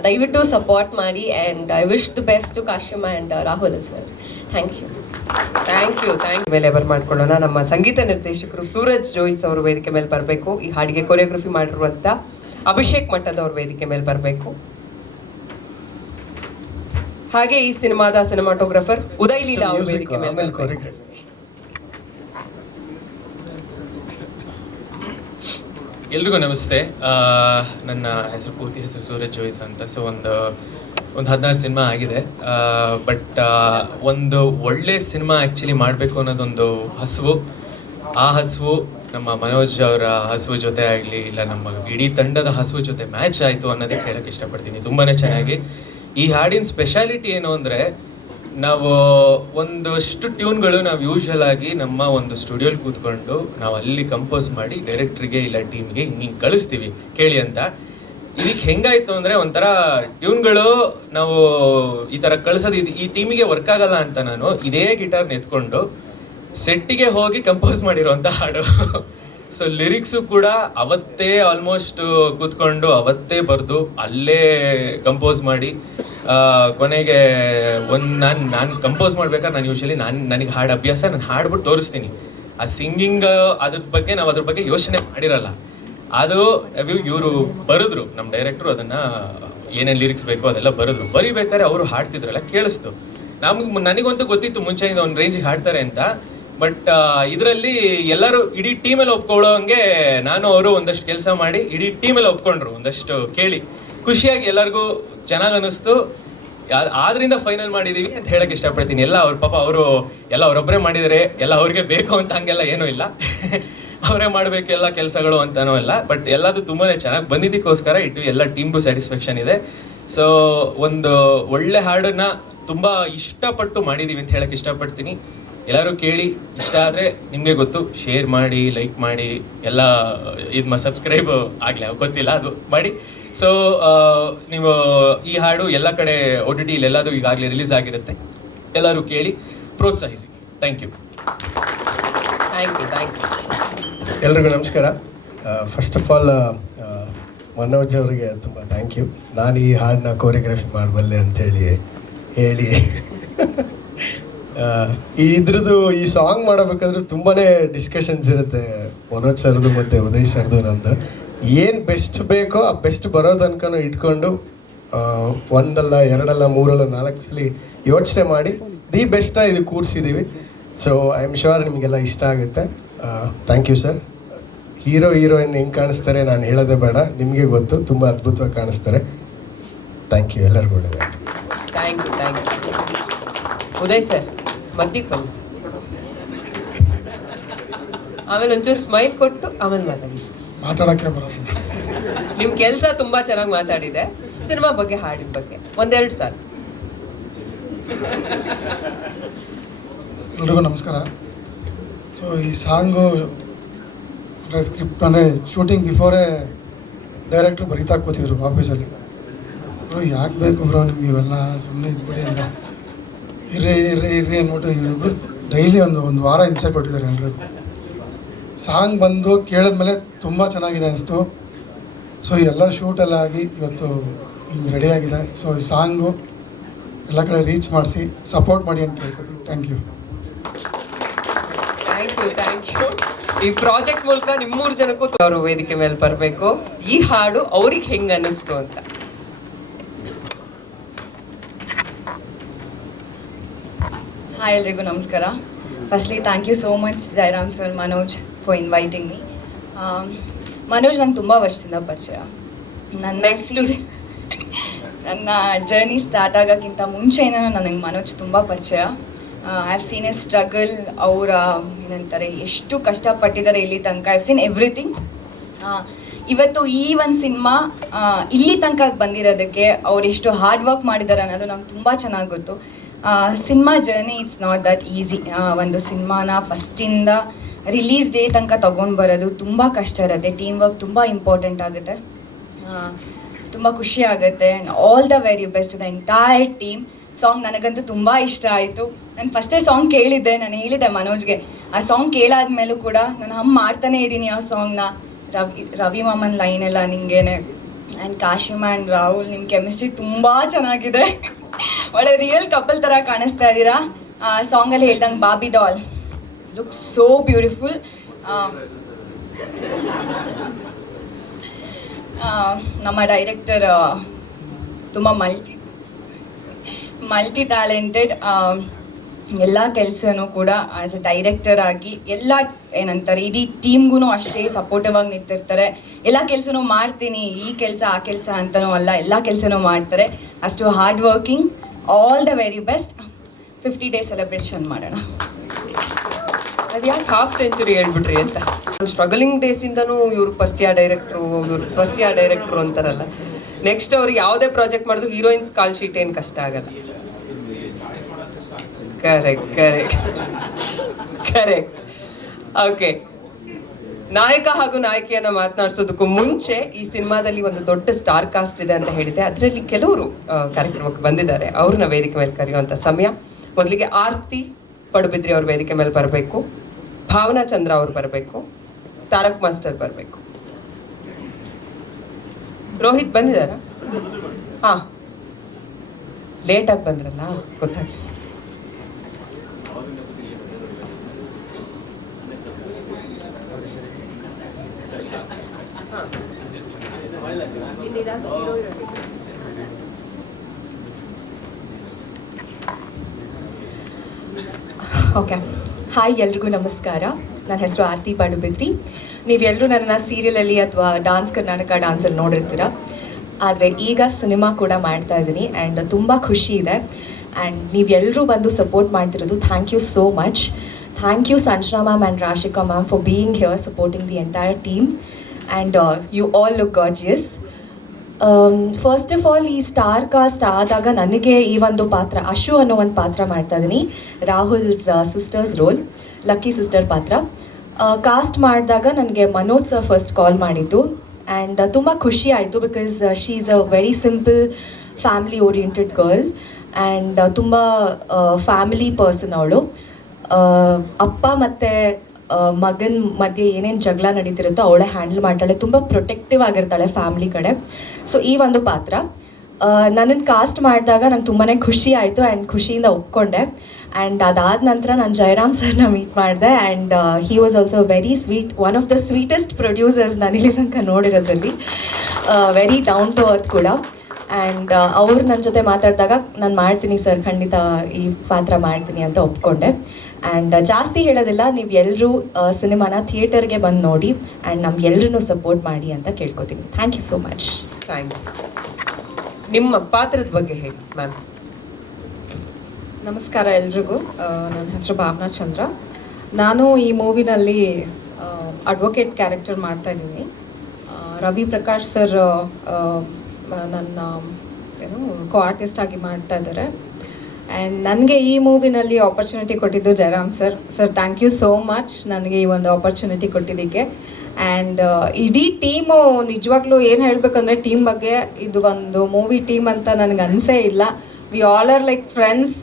ದಯವಿಟ್ಟು ಸಪೋರ್ಟ್ ಮಾಡಿ. And I wish the best to Kashima and Rahul as well. Thank you. ಮೇಲೆ ಎವರ್ ಮಾಡ್ಕೊಳ್ಳೋಣ. ನಮ್ಮ ಸಂಗೀತ ನಿರ್ದೇಶಕರು ಸೂರಜ್ ಜೋಯಿಸ್ ಅವರು ವೇದಿಕೆ ಮೇಲೆ ಬರಬೇಕು. ಈ ಹಾಡಿಗೆ ಕೊರಿಯೋಗ್ರಫಿ ಮಾಡಿರುವಂಥ ಅಭಿಷೇಕ್ ಮಠದವ್ರ ವೇದಿಕೆ ಮೇಲೆ ಬರಬೇಕು. ಹಾಗೆ ಈ ಸಿನಿಮಾದ ಸಿನಿಮಾಟೋಗ್ರಫರ್ ಉದಯ್ ಲೀಲಾ ಅವ್ರ ವೇದಿಕೆ ಮೇಲೆ ಬರಬೇಕು. ಎಲ್ರಿಗೂ ನಮಸ್ತೆ. ನನ್ನ ಪೂರ್ತಿ ಹೆಸರು ಸೂರಜ್ ಜೋಯಿಸ್ ಅಂತ. ಸೊ ಒಂದು 16 ಸಿನಿಮಾ ಆಗಿದೆ. ಬಟ್ ಒಂದು ಒಳ್ಳೆ ಸಿನಿಮಾ ಆ್ಯಕ್ಚುಲಿ ಮಾಡಬೇಕು ಅನ್ನೋದೊಂದು ಹಸಿವು. ಆ ಹಸಿವು ನಮ್ಮ ಮನೋಜ್ ಅವರ ಹಸಿವು ಜೊತೆ ಆಗಲಿ, ಇಲ್ಲ ನಮ್ಮ ಇಡೀ ತಂಡದ ಹಸಿವು ಜೊತೆ ಮ್ಯಾಚ್ ಆಯಿತು ಅನ್ನೋದಕ್ಕೆ ಹೇಳೋಕ್ಕೆ ಇಷ್ಟಪಡ್ತೀನಿ. ತುಂಬಾ ಚೆನ್ನಾಗಿ ಈ ಹಾಡಿನ ಸ್ಪೆಷಾಲಿಟಿ ಏನು ಅಂದರೆ, ನಾವು ಒಂದಷ್ಟು ಟ್ಯೂನ್ಗಳು ನಾವು ಯೂಶ್ವಲ್ ಆಗಿ ನಮ್ಮ ಒಂದು ಸ್ಟುಡಿಯೋಲಿ ಕೂತ್ಕೊಂಡು ನಾವು ಅಲ್ಲಿ ಕಂಪೋಸ್ ಮಾಡಿ ಡೈರೆಕ್ಟ್ರಿಗೆ ಇಲ್ಲ ಟೀಮ್ಗೆ ಹಿಂಗೆ ಕಳಿಸ್ತೀವಿ ಕೇಳಿ ಅಂತ. ಇದಕ್ಕೆ ಹೆಂಗಾಯ್ತು ಅಂದರೆ, ಒಂಥರ ಟ್ಯೂನ್ಗಳು ನಾವು ಈ ಥರ ಕಳ್ಸೋದು ಈ ಟೀಮಿಗೆ ವರ್ಕ್ ಆಗಲ್ಲ ಅಂತ ನಾನು ಇದೇ ಗಿಟಾರ್ನ ಎತ್ಕೊಂಡು ಸೆಟ್ಟಿಗೆ ಹೋಗಿ ಕಂಪೋಸ್ ಮಾಡಿರೋಂಥ ಹಾಡು. ಸೊ ಲಿರಿಕ್ಸು ಕೂಡ ಅವತ್ತೇ ಆಲ್ಮೋಸ್ಟ್ ಕೂತ್ಕೊಂಡು ಅವತ್ತೇ ಬರೆದು ಅಲ್ಲೇ ಕಂಪೋಸ್ ಮಾಡಿ ಕೊನೆಗೆ ನಾನು ಕಂಪೋಸ್ ಮಾಡ್ಬೇಕಾದ್ರೆ ನಾನು ಯೂಶಲಿ ನನಗೆ ಹಾಡು ಅಭ್ಯಾಸ, ನಾನು ಹಾಡ್ಬಿಟ್ಟು ತೋರಿಸ್ತೀನಿ. ಆ ಸಿಂಗಿಂಗ್ ಅದ್ರ ಬಗ್ಗೆ ಯೋಚನೆ ಮಾಡಿರಲ್ಲ. ಅದು ಇವರು ಬರೆದ್ರು, ನಮ್ಮ ಡೈರೆಕ್ಟ್ರು ಅದನ್ನು ಏನೇನು ಲಿರಿಕ್ಸ್ ಬೇಕೋ ಅದೆಲ್ಲ ಬರಿಬೇಕಾದ್ರೆ ಅವರು ಹಾಡ್ತಿದ್ರಲ್ಲ ಕೇಳಿಸ್ತು. ನನಗಂತೂ ಗೊತ್ತಿತ್ತು ಮುಂಚೆಯಿಂದ ಒಂದು ರೇಂಜಿಗೆ ಹಾಡ್ತಾರೆ ಅಂತ. ಬಟ್ ಇದರಲ್ಲಿ ಎಲ್ಲರೂ ಇಡೀ ಟೀಮಲ್ಲಿ ಒಪ್ಕೊಳ್ಳೋಂಗೆ ನಾನು ಅವರು ಒಂದಷ್ಟು ಕೆಲಸ ಮಾಡಿ ಇಡೀ ಟೀಮಲ್ಲಿ ಒಪ್ಕೊಂಡ್ರು. ಒಂದಷ್ಟು ಕೇಳಿ ಖುಷಿಯಾಗಿ ಎಲ್ಲರಿಗೂ ಚೆನ್ನಾಗಿ ಅನ್ನಿಸ್ತು. ಆದ್ರಿಂದ ಫೈನಲ್ ಮಾಡಿದೀವಿ ಅಂತ ಹೇಳಕ್ ಇಷ್ಟಪಡ್ತೀನಿ. ಎಲ್ಲ ಅವ್ರ ಪಾಪ ಅವರು ಎಲ್ಲ ಅವರೊಬ್ಬರೇ ಮಾಡಿದರೆ ಎಲ್ಲ ಅವ್ರಿಗೆ ಬೇಕು ಅಂತ ಹಂಗೆಲ್ಲ ಏನೂ ಇಲ್ಲ. ಅವರೇ ಮಾಡಬೇಕು ಎಲ್ಲ ಕೆಲಸಗಳು ಅಂತನೂ ಇಲ್ಲ. ಬಟ್ ಎಲ್ಲದು ತುಂಬಾ ಚೆನ್ನಾಗಿ ಬಂದಿದ್ದಕ್ಕೋಸ್ಕರ ಎಲ್ಲ ಟೀಮ್ಗೂ ಸ್ಯಾಟಿಸ್ಫ್ಯಾಕ್ಷನ್ ಇದೆ. ಸೊ ಒಂದು ಒಳ್ಳೆ ಹಾಡನ್ನ ತುಂಬ ಇಷ್ಟಪಟ್ಟು ಮಾಡಿದ್ದೀವಿ ಅಂತ ಹೇಳಕ್ಕೆ ಇಷ್ಟಪಡ್ತೀನಿ. ಎಲ್ಲರೂ ಕೇಳಿ, ಇಷ್ಟ ಆದರೆ ನಿಮಗೆ ಗೊತ್ತು, ಶೇರ್ ಮಾಡಿ, ಲೈಕ್ ಮಾಡಿ, ಎಲ್ಲ ಇದು ಸಬ್ಸ್ಕ್ರೈಬ್ ಆಗಲಿ ಗೊತ್ತಿಲ್ಲ ಅದು ಮಾಡಿ. ಸೊ ನೀವು ಈ ಹಾಡು ಎಲ್ಲ ಕಡೆ OTT ಎಲ್ಲದು ಈಗಾಗಲೇ ರಿಲೀಸ್ ಆಗಿರುತ್ತೆ. ಎಲ್ಲರೂ ಕೇಳಿ ಪ್ರೋತ್ಸಾಹಿಸಿ. Thank you. ಎಲ್ರಿಗೂ ನಮಸ್ಕಾರ. ಫಸ್ಟ್ ಆಫ್ ಆಲ್ ಮನೋಜ್ ಅವರಿಗೆ ತುಂಬ ಥ್ಯಾಂಕ್ ಯು. ನಾನು ಈ ಹಾಡನ್ನ ಕೋರಿಯೋಗ್ರಫಿ ಮಾಡಬಲ್ಲೆ ಅಂಥೇಳಿ ಹೇಳಿ ಇದ್ರದ್ದು ಈ ಸಾಂಗ್ ಮಾಡಬೇಕಾದ್ರೂ ತುಂಬಾ ಡಿಸ್ಕಷನ್ಸ್ ಇರುತ್ತೆ ಮನೋಜ್ ಸರ್ದು ಮತ್ತು ಉದಯ್ ಸರ್ದು. ನಂದು ಏನು ಬೆಸ್ಟ್ ಬೇಕೋ ಆ ಬೆಸ್ಟ್ ಬರೋ ತನಕ ಇಟ್ಕೊಂಡು ಒಂದಲ್ಲ ಎರಡಲ್ಲ ಮೂರಲ್ಲ 4 ಸಲ ಯೋಚನೆ ಮಾಡಿ ದಿ ಬೆಸ್ಟ್ನ ಇದು ಕೂರಿಸಿದ್ದೀವಿ. ಸೊ ಐ ಆಮ್ ಶ್ಯೂರ್ ನಿಮಗೆಲ್ಲ ಇಷ್ಟ ಆಗುತ್ತೆ. Thank you sir. ಹೀರೋಯಿನ್ ಹೆಂಗೆ ಕಾಣಿಸ್ತಾರೆ ನಾನು ಹೇಳೋದೇ ಬೇಡ, ನಿಮಗೆ ಗೊತ್ತು, ತುಂಬ ಅದ್ಭುತವಾಗಿ ಕಾಣಿಸ್ತಾರೆ. ಥ್ಯಾಂಕ್ ಯು ಎಲ್ಲರಿಗೂ. Thank you. ಉದಯ್ ಸರ್ ಮಧ್ಯಕ್ಕೆ ಬನ್ನಿ. ಆಮೇಲೆ ಒಂಚೂರು ಸ್ಮೈಲ್ ಕೊಟ್ಟು ಆಮೇಲೆ ಮಾತಾಡಿ. ಮಾತಾಡೋಕ್ಕೆ ಬರೋದು. ನಿಮ್ಮ ಕೆಲಸ ತುಂಬಾ ಚೆನ್ನಾಗಿ ಮಾತಾಡಿದೆ. ಸಿನಿಮಾ ಬಗ್ಗೆ, ಹಾಡಿನ ಬಗ್ಗೆ ಒಂದೆರಡು ಸಾಲ. ಎಲ್ರಿಗೂ ನಮಸ್ಕಾರ. ಸೊ ಈ ಸಾಂಗು ಸ್ಕ್ರಿಪ್ಟ್ ಅಂದರೆ ಶೂಟಿಂಗ್ ಬಿಫೋರೇ ಡೈರೆಕ್ಟ್ರು ಬರೀತಾ ಕೂತಿದ್ರು ಆಫೀಸಲ್ಲಿ. ಬ್ರೋ ಯಾಕೆ ಬೇಕು ಬ್ರೋ ನಿಮ್ಗೆ ಇವೆಲ್ಲ, ಸುಮ್ಮನೆ ಇದ್ಬಿಡಿ ಅಂತ ಇರ್ರಿ ಅಂದ್ಬಿಟ್ಟು ಇವರಿಬ್ರು ಡೈಲಿ ಒಂದು ವಾರ ಹಿಂಸೆ ಕೊಟ್ಟಿದ್ದಾರೆ ಎಲ್ರಿಗೂ. ಸಾಂಗ್ ಬಂದು ಕೇಳಿದ್ಮೇಲೆ ತುಂಬ ಚೆನ್ನಾಗಿದೆ ಅನಿಸ್ತು. ಸೊ ಎಲ್ಲ ಶೂಟೆಲ್ಲ ಆಗಿ ಇವತ್ತು ಹಿಂಗೆ ರೆಡಿಯಾಗಿದೆ. ಸೊ ಈ ಸಾಂಗು ಎಲ್ಲ ಕಡೆ ರೀಚ್ ಮಾಡಿಸಿ ಸಪೋರ್ಟ್ ಮಾಡಿ ಅಂತ ಕೇಳ್ಕೊತೀನಿ. Thank you. Thank you. ಈ ಪ್ರಾಜೆಕ್ಟ್ ಮೂಲಕ ನಿಮ್ಮೂರು ಜನಕ್ಕೂ ಅವರು ವೇದಿಕೆ ಮೇಲೆ ಬರಬೇಕು. ಈ ಹಾಡು ಅವ್ರಿಗೆ ಹೆಂಗೆ ಅನ್ನಿಸ್ತು ಅಂತ. ಹಾಯ್ ಎಲ್ರಿಗೂ ನಮಸ್ಕಾರ. Firstly thank you so much Jayaram sir, Manoj for inviting me. Manoj ನಂಗೆ ತುಂಬ ವರ್ಷದಿಂದ ಪರಿಚಯ. ನನ್ನ ಜರ್ನಿ ಸ್ಟಾರ್ಟ್ ಆಗೋಕ್ಕಿಂತ ಮುಂಚೆನೇ ನನಗೆ ಮನೋಜ್ ತುಂಬ ಪರಿಚಯ. I have seen A struggle. ಅವರ ಏನಂತಾರೆ ಎಷ್ಟು ಕಷ್ಟಪಟ್ಟಿದ್ದಾರೆ ಇಲ್ಲಿ ತನಕ. I have seen everything. ಇವತ್ತು ಈ ಒಂದು ಸಿನಿಮಾ ಇಲ್ಲಿ ತನಕ ಬಂದಿರೋದಕ್ಕೆ ಅವ್ರು ಎಷ್ಟು ಹಾರ್ಡ್ ವರ್ಕ್ ಮಾಡಿದ್ದಾರೆ ಅನ್ನೋದು ನಂಗೆ ತುಂಬ ಚೆನ್ನಾಗಿ ಗೊತ್ತು. Cinema journey it's not that easy. ಒಂದು ಸಿನಿಮಾನ ಫಸ್ಟಿಂದ ರಿಲೀಸ್ ಡೇ ತನಕ ತೊಗೊಂಡು ಬರೋದು ತುಂಬ ಕಷ್ಟ ಇರುತ್ತೆ. ಟೀಮ್ ವರ್ಕ್ ತುಂಬ ಇಂಪಾರ್ಟೆಂಟ್ ಆಗುತ್ತೆ. ತುಂಬ ಖುಷಿ ಆಗುತ್ತೆ. And all the very best to the entire team. Song ನನಗಂತೂ ತುಂಬ ಇಷ್ಟ ಆಯಿತು. ನಾನು ಫಸ್ಟೇ ಸಾಂಗ್ ಕೇಳಿದ್ದೆ, ನಾನು ಹೇಳಿದ್ದೆ ಮನೋಜ್ಗೆ. ಆ ಸಾಂಗ್ ಕೇಳಾದ್ಮೇಲೂ ಕೂಡ ನಾನು ಹಮ್ ಮಾಡ್ತಾನೇ ಇದ್ದೀನಿ ಆ ಸಾಂಗ್ನ. ರವಿ ಮಾಮನ್ ಲೈನ್ ಎಲ್ಲ ನಿಂಗೇನೆ. ಆ್ಯಂಡ್ ಕಾಶಿಮಾ ಆ್ಯಂಡ್ ರಾಹುಲ್, ನಿಮ್ಮ ಕೆಮಿಸ್ಟ್ರಿ ತುಂಬ ಚೆನ್ನಾಗಿದೆ. ಒಳ್ಳೆ ರಿಯಲ್ ಕಪಲ್ ಥರ ಕಾಣಿಸ್ತಾ ಇದ್ದೀರಾ. ಆ ಸಾಂಗಲ್ಲಿ ಹೇಳ್ದಂಗೆ ಬಾಬಿ ಡಾಲ್ ಲುಕ್ ಸೋ ಬ್ಯೂಟಿಫುಲ್. ನಮ್ಮ ಡೈರೆಕ್ಟರ್ ತುಂಬ ಮಲ್ಟಿ ಟ್ಯಾಲೆಂಟೆಡ್. ಎಲ್ಲ ಕೆಲಸನೂ ಕೂಡ ಆ್ಯಸ್ ಎ ಡೈರೆಕ್ಟರ್ ಆಗಿ ಎಲ್ಲ ಏನಂತಾರೆ ಇಡೀ ಟೀಮ್ಗೂ ಅಷ್ಟೇ ಸಪೋರ್ಟಿವ್ ಆಗಿ ನಿಂತಿರ್ತಾರೆ. ಎಲ್ಲ ಕೆಲಸನೂ ಮಾಡ್ತೀನಿ, ಈ ಕೆಲಸ ಆ ಕೆಲಸ ಅಂತನೂ ಅಲ್ಲ, ಎಲ್ಲ ಕೆಲಸನೂ ಮಾಡ್ತಾರೆ. ಅಷ್ಟು hard working. All the very best. 50 day celebration ಮಾಡೋಣ. ಅದು ಯಾಕೆ ಹಾಫ್ ಸೆಂಚುರಿ ಹೇಳ್ಬಿಟ್ರಿ ಅಂತ. ಸ್ಟ್ರಗಲಿಂಗ್ ಡೇಸಿಂದನೂ ಇವ್ರು ಪರಿಚಯ ಡೈರೆಕ್ಟ್ರು ಅಂತಾರಲ್ಲ. ನೆಕ್ಸ್ಟ್ ಅವ್ರು ಯಾವುದೇ ಪ್ರಾಜೆಕ್ಟ್ ಮಾಡಿದ್ರು ಹೀರೋಯಿನ್ಸ್ ಕಾಲ್ ಶೀಟ್ ಏನು ಕಷ್ಟ ಆಗಲ್ಲ. ಕರೆಕ್ಟ್. ಓಕೆ, ನಾಯಕ ಹಾಗೂ ನಾಯಕಿಯನ್ನ ಮಾತನಾಡಿಸೋದಕ್ಕೂ ಮುಂಚೆ ಈ ಸಿನಿಮಾದಲ್ಲಿ ಒಂದು ದೊಡ್ಡ ಸ್ಟಾರ್ ಕಾಸ್ಟ್ ಇದೆ ಅಂತ ಹೇಳಿದೆ. ಅದರಲ್ಲಿ ಕೆಲವರು ಕಾರ್ಯಕ್ರಮಕ್ಕೆ ಬಂದಿದ್ದಾರೆ. ಅವ್ರನ್ನ ವೇದಿಕೆ ಮೇಲೆ ಕರೆಯುವಂಥ ಸಮಯ. ಮೊದಲಿಗೆ ಆರ್ತಿ ಪಡುಬಿದ್ರಿ ಅವ್ರ ವೇದಿಕೆ ಮೇಲೆ ಬರಬೇಕು. ಭಾವನಾ ಚಂದ್ರ ಅವ್ರು ಬರಬೇಕು. ತಾರಕ್ ಮಾಸ್ಟರ್ ಬರಬೇಕು. ರೋಹಿತ್ ಬಂದಿದ್ದಾರಾ? ಹಾಂ, ಲೇಟಾಗಿ ಬಂದ್ರಲ್ಲ, ಗೊತ್ತಾಗ್ಲಿ. ಓಕೆ, ಹಾಯ್ ಎಲ್ರಿಗೂ ನಮಸ್ಕಾರ. ನನ್ನ ಹೆಸರು ಆರ್ತಿ ಪಡುಬಿದ್ರಿ. ನೀವೆಲ್ಲರೂ ನನ್ನ ಸೀರಿಯಲಲ್ಲಿ ಅಥವಾ ಡಾನ್ಸ್ ಕರ್ನಾಟಕ ಡಾನ್ಸಲ್ಲಿ ನೋಡಿರ್ತೀರ. ಆದರೆ ಈಗ ಸಿನಿಮಾ ಕೂಡ ಮಾಡ್ತಾ ಇದ್ದೀನಿ ಆ್ಯಂಡ್ ತುಂಬ ಖುಷಿ ಇದೆ. ಆ್ಯಂಡ್ ನೀವೆಲ್ಲರೂ ಬಂದು ಸಪೋರ್ಟ್ ಮಾಡ್ತಿರೋದು, thank you so much. Thank you Sanjana ma'am and Rashika ma'am for being here supporting the entire team. And you all look gorgeous. First of all, ಈ ಸ್ಟಾರ್ ಕಾಸ್ಟ್ ಆದಾಗ ನನಗೆ ಈ ಒಂದು ಪಾತ್ರ, ಅಶು ಅನ್ನೋ ಒಂದು ಪಾತ್ರ ಮಾಡ್ತಾ ಇದ್ದೀನಿ. Rahul's sisters role, lucky sister ಪಾತ್ರ. ಕಾಸ್ಟ್ ಮಾಡಿದಾಗ ನನಗೆ ಮನೋಜ್ ಸರ್ ಫಸ್ಟ್ ಕಾಲ್ ಮಾಡಿದ್ದು. ಆ್ಯಂಡ್ ತುಂಬ ಖುಷಿ ಆಯಿತು. Because she is a very simple family oriented girl. And ತುಂಬ ಫ್ಯಾಮಿಲಿ ಪರ್ಸನ್ ಅವಳು. ಅಪ್ಪ ಮತ್ತು ಮಗನ ಮಧ್ಯೆ ಏನೇನು ಜಗಳ ನಡೀತಿರುತ್ತೋ ಅವಳೇ ಹ್ಯಾಂಡಲ್ ಮಾಡ್ತಾಳೆ. ತುಂಬ ಪ್ರೊಟೆಕ್ಟಿವ್ ಆಗಿರ್ತಾಳೆ ಫ್ಯಾಮ್ಲಿ ಕಡೆ. ಸೊ ಈ ಒಂದು ಪಾತ್ರ ನನ್ನನ್ನು ಕಾಸ್ಟ್ ಮಾಡಿದಾಗ ನಂಗೆ ತುಂಬಾ ಖುಷಿ ಆಯಿತು ಆ್ಯಂಡ್ ಖುಷಿಯಿಂದ ಒಪ್ಕೊಂಡೆ. ಆ್ಯಂಡ್ ಅದಾದ ನಂತರ ನಾನು ಜಯರಾಮ್ ಸರ್ನ ಮೀಟ್ ಮಾಡಿದೆ. And he was also very sweet, one of the sweetest producers ನಾನು ಇಲ್ಲಿ ತನಕ ನೋಡಿರೋದ್ರಲ್ಲಿ. ವೆರಿ ಡೌನ್ ಟು ಅರ್ತ್ ಕೂಡ. ಆ್ಯಂಡ್ ಅವ್ರು ನನ್ನ ಜೊತೆ ಮಾತಾಡಿದಾಗ ನಾನು ಮಾಡ್ತೀನಿ ಸರ್, ಖಂಡಿತ ಈ ಪಾತ್ರ ಮಾಡ್ತೀನಿ ಅಂತ ಒಪ್ಕೊಂಡೆ. ಆ್ಯಂಡ್ ಜಾಸ್ತಿ ಹೇಳೋದಿಲ್ಲ, ನೀವು ಎಲ್ಲರೂ ಸಿನಿಮಾನ ಥಿಯೇಟರ್ಗೆ ಬಂದು ನೋಡಿ ಆ್ಯಂಡ್ ನಮ್ಗೆಲ್ಲರೂ ಸಪೋರ್ಟ್ ಮಾಡಿ ಅಂತ ಕೇಳ್ಕೊತೀನಿ. Thank you so much. Thank you. ನಿಮ್ಮ ಪಾತ್ರದ ಬಗ್ಗೆ ಹೇಳಿ ಮ್ಯಾಮ್. ನಮಸ್ಕಾರ ಎಲ್ರಿಗೂ. ನನ್ನ ಹೆಸರು ಭಾವನಾ ಚಂದ್ರ. ನಾನು ಈ ಮೂವಿನಲ್ಲಿ ಅಡ್ವೊಕೇಟ್ ಕ್ಯಾರೆಕ್ಟರ್ ಮಾಡ್ತಾ ಇದ್ದೀನಿ. ರವಿ ಪ್ರಕಾಶ್ ಸರ್ ನನ್ನ ಏನು ಕೋ ಆರ್ಟಿಸ್ಟ್ ಆಗಿ ಮಾಡ್ತಾ ಇದ್ದಾರೆ. ಆ್ಯಂಡ್ ನನಗೆ ಈ ಮೂವಿನಲ್ಲಿ ಆಪರ್ಚುನಿಟಿ ಕೊಟ್ಟಿದ್ದು Jayaram sir thank you so much ನನಗೆ ಈ ಒಂದು ಆಪರ್ಚುನಿಟಿ ಕೊಟ್ಟಿದ್ದಕ್ಕೆ. ಆ್ಯಂಡ್ ಇಡೀ ಟೀಮು ನಿಜವಾಗ್ಲೂ ಏನು ಹೇಳಬೇಕಂದ್ರೆ ಟೀಮ್ ಬಗ್ಗೆ ಇದು ಒಂದು ಮೂವಿ ಟೀಮ್ ಅಂತ ನನಗೆ ಅನಿಸೇ ಇಲ್ಲ. We all are like friends.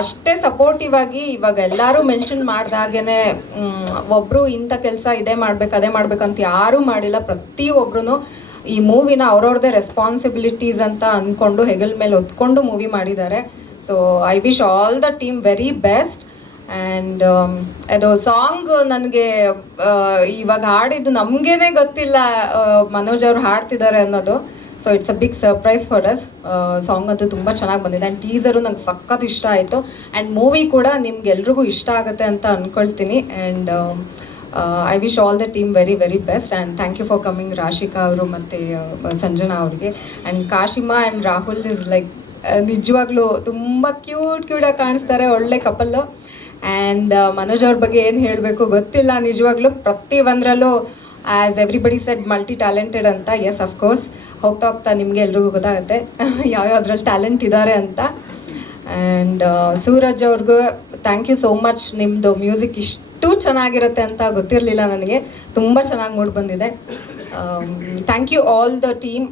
ಅಷ್ಟೇ ಸಪೋರ್ಟಿವ್ ಆಗಿ ಇವಾಗ ಎಲ್ಲರೂ ಮೆನ್ಷನ್ ಮಾಡ್ದಾಗೇ ಒಬ್ಬರು ಇಂಥ ಕೆಲಸ ಇದೇ ಮಾಡ್ಬೇಕು ಅದೇ ಮಾಡ್ಬೇಕಂತ ಯಾರೂ ಮಾಡಿಲ್ಲ. ಪ್ರತಿಯೊಬ್ಬರೂ ಈ ಮೂವಿನ ಅವ್ರವ್ರದ್ದೇ ರೆಸ್ಪಾನ್ಸಿಬಿಲಿಟೀಸ್ ಅಂತ ಅಂದ್ಕೊಂಡು ಹೆಗಲ ಮೇಲೆ ಹೊತ್ಕೊಂಡು ಮೂವಿ ಮಾಡಿದ್ದಾರೆ. So I wish all the team very best. And ಅದು ಸಾಂಗ್ ನನಗೆ ಇವಾಗ ಹಾಡಿದ್ದು ನಮಗೇನೆ ಗೊತ್ತಿಲ್ಲ ಮನೋಜ್ ಅವ್ರು ಹಾಡ್ತಿದ್ದಾರೆ ಅನ್ನೋದು. So it's a big surprise for us. Song ಅಂತೂ ತುಂಬ ಚೆನ್ನಾಗಿ ಬಂದಿದೆ ಆ್ಯಂಡ್ ಟೀಸರು ನಂಗೆ ಸಖತ್ ಇಷ್ಟ ಆಯಿತು. ಆ್ಯಂಡ್ ಮೂವಿ ಕೂಡ ನಿಮ್ಗೆಲ್ರಿಗೂ ಇಷ್ಟ ಆಗುತ್ತೆ ಅಂತ ಅಂದ್ಕೊಳ್ತೀನಿ. And I wish all the team very very best. And thank you for coming Rashika ಅವರು ಮತ್ತು ಸಂಜನಾ ಅವರಿಗೆ. And Kashima and Rahul is like ನಿಜವಾಗ್ಲೂ ತುಂಬ ಕ್ಯೂಟಾಗಿ ಕಾಣಿಸ್ತಾರೆ, ಒಳ್ಳೆ ಕಪಲ್ಲು. ಆ್ಯಂಡ್ ಮನೋಜ್ ಅವ್ರ ಬಗ್ಗೆ ಏನು ಹೇಳಬೇಕು ಗೊತ್ತಿಲ್ಲ ನಿಜವಾಗ್ಲೂ. ಪ್ರತಿ ಒಂದರಲ್ಲೂ as everybody said multi talented ಅಂತ. ಎಸ್ ಅಫ್ಕೋರ್ಸ್ ಹೋಗ್ತಾ ಹೋಗ್ತಾ ನಿಮಗೆ ಎಲ್ರಿಗೂ ಗೊತ್ತಾಗುತ್ತೆ ಯಾವ್ಯಾವ್ದ್ರಲ್ಲಿ ಟ್ಯಾಲೆಂಟ್ ಇದ್ದಾರೆ ಅಂತ. ಆ್ಯಂಡ್ ಸೂರಜ್ ಅವ್ರಿಗೂ ಥ್ಯಾಂಕ್ ಯು ಸೋ ಮಚ್. ನಿಮ್ಮದು ಮ್ಯೂಸಿಕ್ ಇಷ್ಟು ಚೆನ್ನಾಗಿರುತ್ತೆ ಅಂತ ಗೊತ್ತಿರಲಿಲ್ಲ ನನಗೆ. ತುಂಬ ಚೆನ್ನಾಗಿ ಮೂಡಿ ಬಂದಿದೆ. Thank you all the team,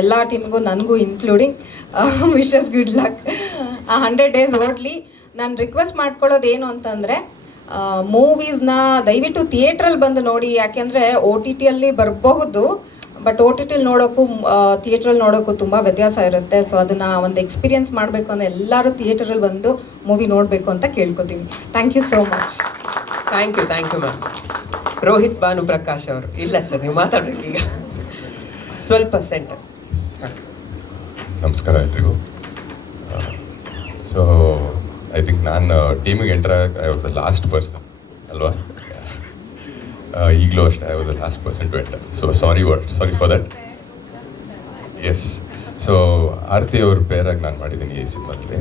ಎಲ್ಲ ಟೀಮ್ಗೂ ನನಗೂ including wishes good luck. 100 days ಓಡಲಿ. ನಾನು ರಿಕ್ವೆಸ್ಟ್ ಮಾಡ್ಕೊಳ್ಳೋದು ಏನು ಅಂತಂದರೆ ಮೂವೀಸ್ನ ದಯವಿಟ್ಟು ಥಿಯೇಟ್ರಲ್ಲಿ ಬಂದು ನೋಡಿ. ಯಾಕೆಂದರೆ OTTಯಲ್ಲಿ ಬರಬಹುದು, ಬಟ್ OTTಲಿ ನೋಡೋಕ್ಕೂ ಥಿಯೇಟ್ರಲ್ಲಿ ನೋಡೋಕ್ಕೂ ತುಂಬ ವ್ಯತ್ಯಾಸ ಇರುತ್ತೆ. ಸೊ ಅದನ್ನು ಒಂದು ಎಕ್ಸ್ಪೀರಿಯನ್ಸ್ ಮಾಡಬೇಕು ಅಂದರೆ ಎಲ್ಲರೂ ಥಿಯೇಟರಲ್ಲಿ ಬಂದು ಮೂವಿ ನೋಡಬೇಕು ಅಂತ ಕೇಳ್ಕೊತೀನಿ. Thank you so much. Thank you ma'am. Rohit Bhanu Prakash ಅವರು ಇಲ್ಲ ಸರ್, ನೀವು ಮಾತಾಡ್ಬೇಕೀಗ ಸ್ವಲ್ಪ ಸೆಂಟರ್. ನಮಸ್ಕಾರ ಎಲ್ರಿಗೂ. ಸೊ ಐ ಥಿಂಕ್ ನಾನು ಟೀಮಿಗೆ ಎಂಟರ್ ಆಗಕ್ಕೆ I was the last person ಅಲ್ವಾ? ಈಗಲೂ ಅಷ್ಟೇ I was the last person to enter. So sorry for that. Yes. So Aarti ಅವ್ರ ಪೇರಾಗಿ ನಾನು ಮಾಡಿದ್ದೀನಿ ಈ ಸಿನಿಮಾದಲ್ಲಿ.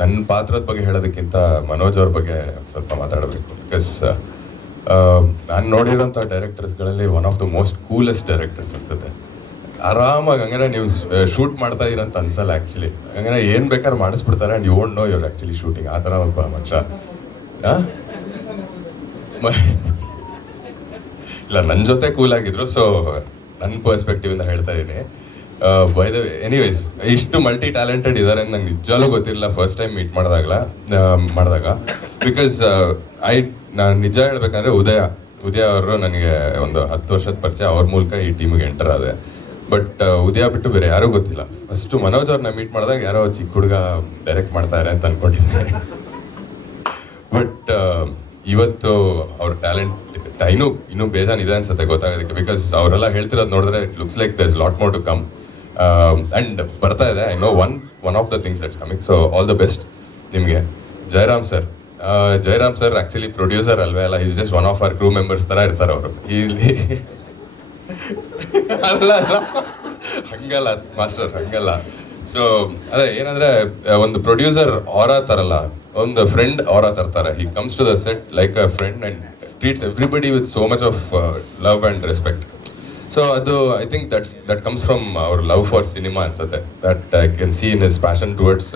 ನನ್ನ ಪಾತ್ರದ ಬಗ್ಗೆ ಹೇಳೋದಕ್ಕಿಂತ ಮನೋಜ್ ಅವ್ರ ಬಗ್ಗೆ ಸ್ವಲ್ಪ ಮಾತಾಡಬೇಕು. ಬಿಕಾಸ್ ನಾನು ನೋಡಿರೋಂಥ ಡೈರೆಕ್ಟರ್ಸ್ಗಳಲ್ಲಿ one of the most coolest directors ಅನ್ಸುತ್ತೆ. ಆರಾಮಾಗಿ ಹಂಗಾರೆ ನೀವು ಶೂಟ್ ಮಾಡ್ತಾ ಇದ್ದೀರಂತ ಅನ್ಸಲ್ಲ ಆ್ಯಕ್ಚುಲಿ. ಹಂಗಾರೆ ಏನು ಬೇಕಾದ್ರೆ ಮಾಡಿಸ್ಬಿಡ್ತಾರೆ and you won't know your actually shooting. ಆ ಥರ ಒಬ್ಬ ಮನುಷ್ಯ. ಇಲ್ಲ, ನನ್ನ ಜೊತೆ ಕೂಲಾಗಿದ್ರು. ಸೊ ನನ್ನ ಪರ್ಸ್ಪೆಕ್ಟಿವಿಂದ ಹೇಳ್ತಾ ಇದ್ದೀನಿ. ಬೈ ದ ಎನಿವೇಸ್, ಇಷ್ಟು ಮಲ್ಟಿ ಟ್ಯಾಲೆಂಟೆಡ್ ಇದ್ದಾರೆ ಅಂತ ನಂಗೆ ನಿಜವಾಗ್ಲೂ ಗೊತ್ತಿರಲಿಲ್ಲ ಫಸ್ಟ್ ಟೈಮ್ ಮೀಟ್ ಮಾಡಿದಾಗ. ಬಿಕಾಸ್ ನಾನು ನಿಜ ಹೇಳ್ಬೇಕಂದ್ರೆ ಉದಯ ಅವರು ನನಗೆ ಒಂದು 10 ವರ್ಷದ ಪರಿಚಯ. ಅವ್ರ ಮೂಲಕ ಈ ಟೀಮಿಗೆ ಎಂಟರ್ ಆದೆ. ಬಟ್ ಉದಯ ಬಿಟ್ಟು ಬೇರೆ ಯಾರೂ ಗೊತ್ತಿಲ್ಲ. ಫಸ್ಟು ಮನೋಜ್ ಅವ್ರನ್ನ ಮೀಟ್ ಮಾಡಿದಾಗ ಯಾರೋ ಚಿಕ್ಕ ಹುಡುಗ ಡೈರೆಕ್ಟ್ ಮಾಡ್ತಾರೆ ಅಂತ ಅಂದ್ಕೊಂಡಿದ್ದೆ. ಬಟ್ ಇವತ್ತು ಅವ್ರ ಟ್ಯಾಲೆಂಟ್ ಇನ್ನೂ ಬೇಜಾನಿದೆ ಅನ್ಸುತ್ತೆ ಗೊತ್ತಾಗೋದಕ್ಕೆ. ಬಿಕಾಸ್ ಅವರೆಲ್ಲ ಹೇಳ್ತಿರೋದು ನೋಡಿದ್ರೆ it looks like there is lot more to come. And ಬರ್ತಾ ಇದೆ. I know one of the things that's coming. So all the best ನಿಮಗೆ. ಜಯರಾಮ್ ಸರ್ ಆ್ಯಕ್ಚುಲಿ ಪ್ರೊಡ್ಯೂಸರ್ ಅಲ್ವೇ ಅಲ್ಲ, is just one of our crew members ಥರ ಇರ್ತಾರೆ ಅವರು ಇಲ್ಲಿ. ಅಲ್ಲ ಹಂಗಲ್ಲ ಮಾಸ್ಟರ್, ಹಂಗಲ್ಲ. ಸೊ ಅದೇ ಏನಂದರೆ ಒಂದು ಪ್ರೊಡ್ಯೂಸರ್ ಆರಾ ಥರಲ್ಲ, ಒಂದು ಫ್ರೆಂಡ್ ಆರಾ ತರ್ತಾರೆ. He comes to the set like a friend and treats everybody with so much of love and respect. So ಅದು I think that comes from ಅವ್ರ ಲವ್ ಫಾರ್ ಸಿನಿಮಾ ಅನ್ಸುತ್ತೆ. That I can see in his passion towards.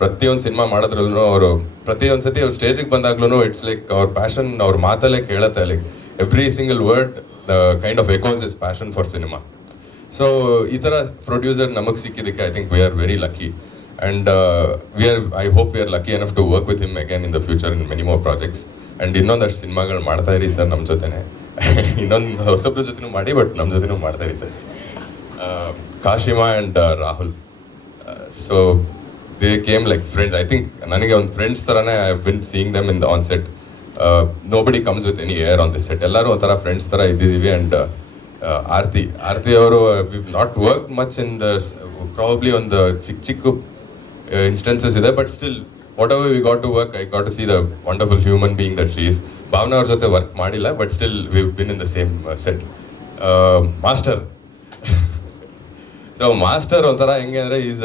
ಪ್ರತಿಯೊಂದು cinema ಮಾಡಿದ್ರಲ್ಲೂ ಅವರು ಪ್ರತಿಯೊಂದು ಸತಿ ಅವ್ರು ಸ್ಟೇಜಿಗೆ ಬಂದಾಗ್ಲೂ ಇಟ್ಸ್ ಲೈಕ್ ಅವ್ರ ಪ್ಯಾಷನ್ ಅವ್ರ ಮಾತಲ್ಲೇ ಕೇಳುತ್ತೆ. Like every single word kind of echoes his passion for cinema. So ಈ ಥರ ಪ್ರೊಡ್ಯೂಸರ್ ನಮಗೆ ಸಿಕ್ಕಿದ್ದಕ್ಕೆ I think we are very lucky. And I hope we are lucky enough to work with him again in the future in many more projects. And ಇನ್ನೊಂದಷ್ಟು ಸಿನಿಮಾಗಳು ಮಾಡ್ತಾ ಇರಿ sir ನಮ್ಮ ಜೊತೆನೆ. ಇನ್ನೊಂದು ಹೊಸಬ್ರ ಜೊತೆನೂ ಮಾಡಿ, ಬಟ್ ನಮ್ಮ ಜೊತೆನೂ ಮಾಡ್ತಾ ಇರಿ sir. Kashima and Rahul, so they came like friends. I think ನನಗೆ ಒಂದು ಫ್ರೆಂಡ್ಸ್ ಥರನೇ I have been seeing them in the on set. Nobody comes with any air on this set. ಎಲ್ಲರೂ ಒಂಥರ ಫ್ರೆಂಡ್ಸ್ ಥರ ಇದ್ದಿದ್ದೀವಿ. ಆ್ಯಂಡ್ ಆರತಿ ಅವರು we not work much in the probably ಒಂದು ಚಿಕ್ಕ ಇನ್ಸ್ಟೆನ್ಸಸ್ ಇದೆ. But still whatever we got to work, I got to see the wonderful human being that she is. Bhavana ಅವ್ರ ಜೊತೆ ವರ್ಕ್ ಮಾಡಿಲ್ಲ, but still we been in the same set. Master so master ಒಂಥರ ಹೆಂಗೆ ಅಂದರೆ is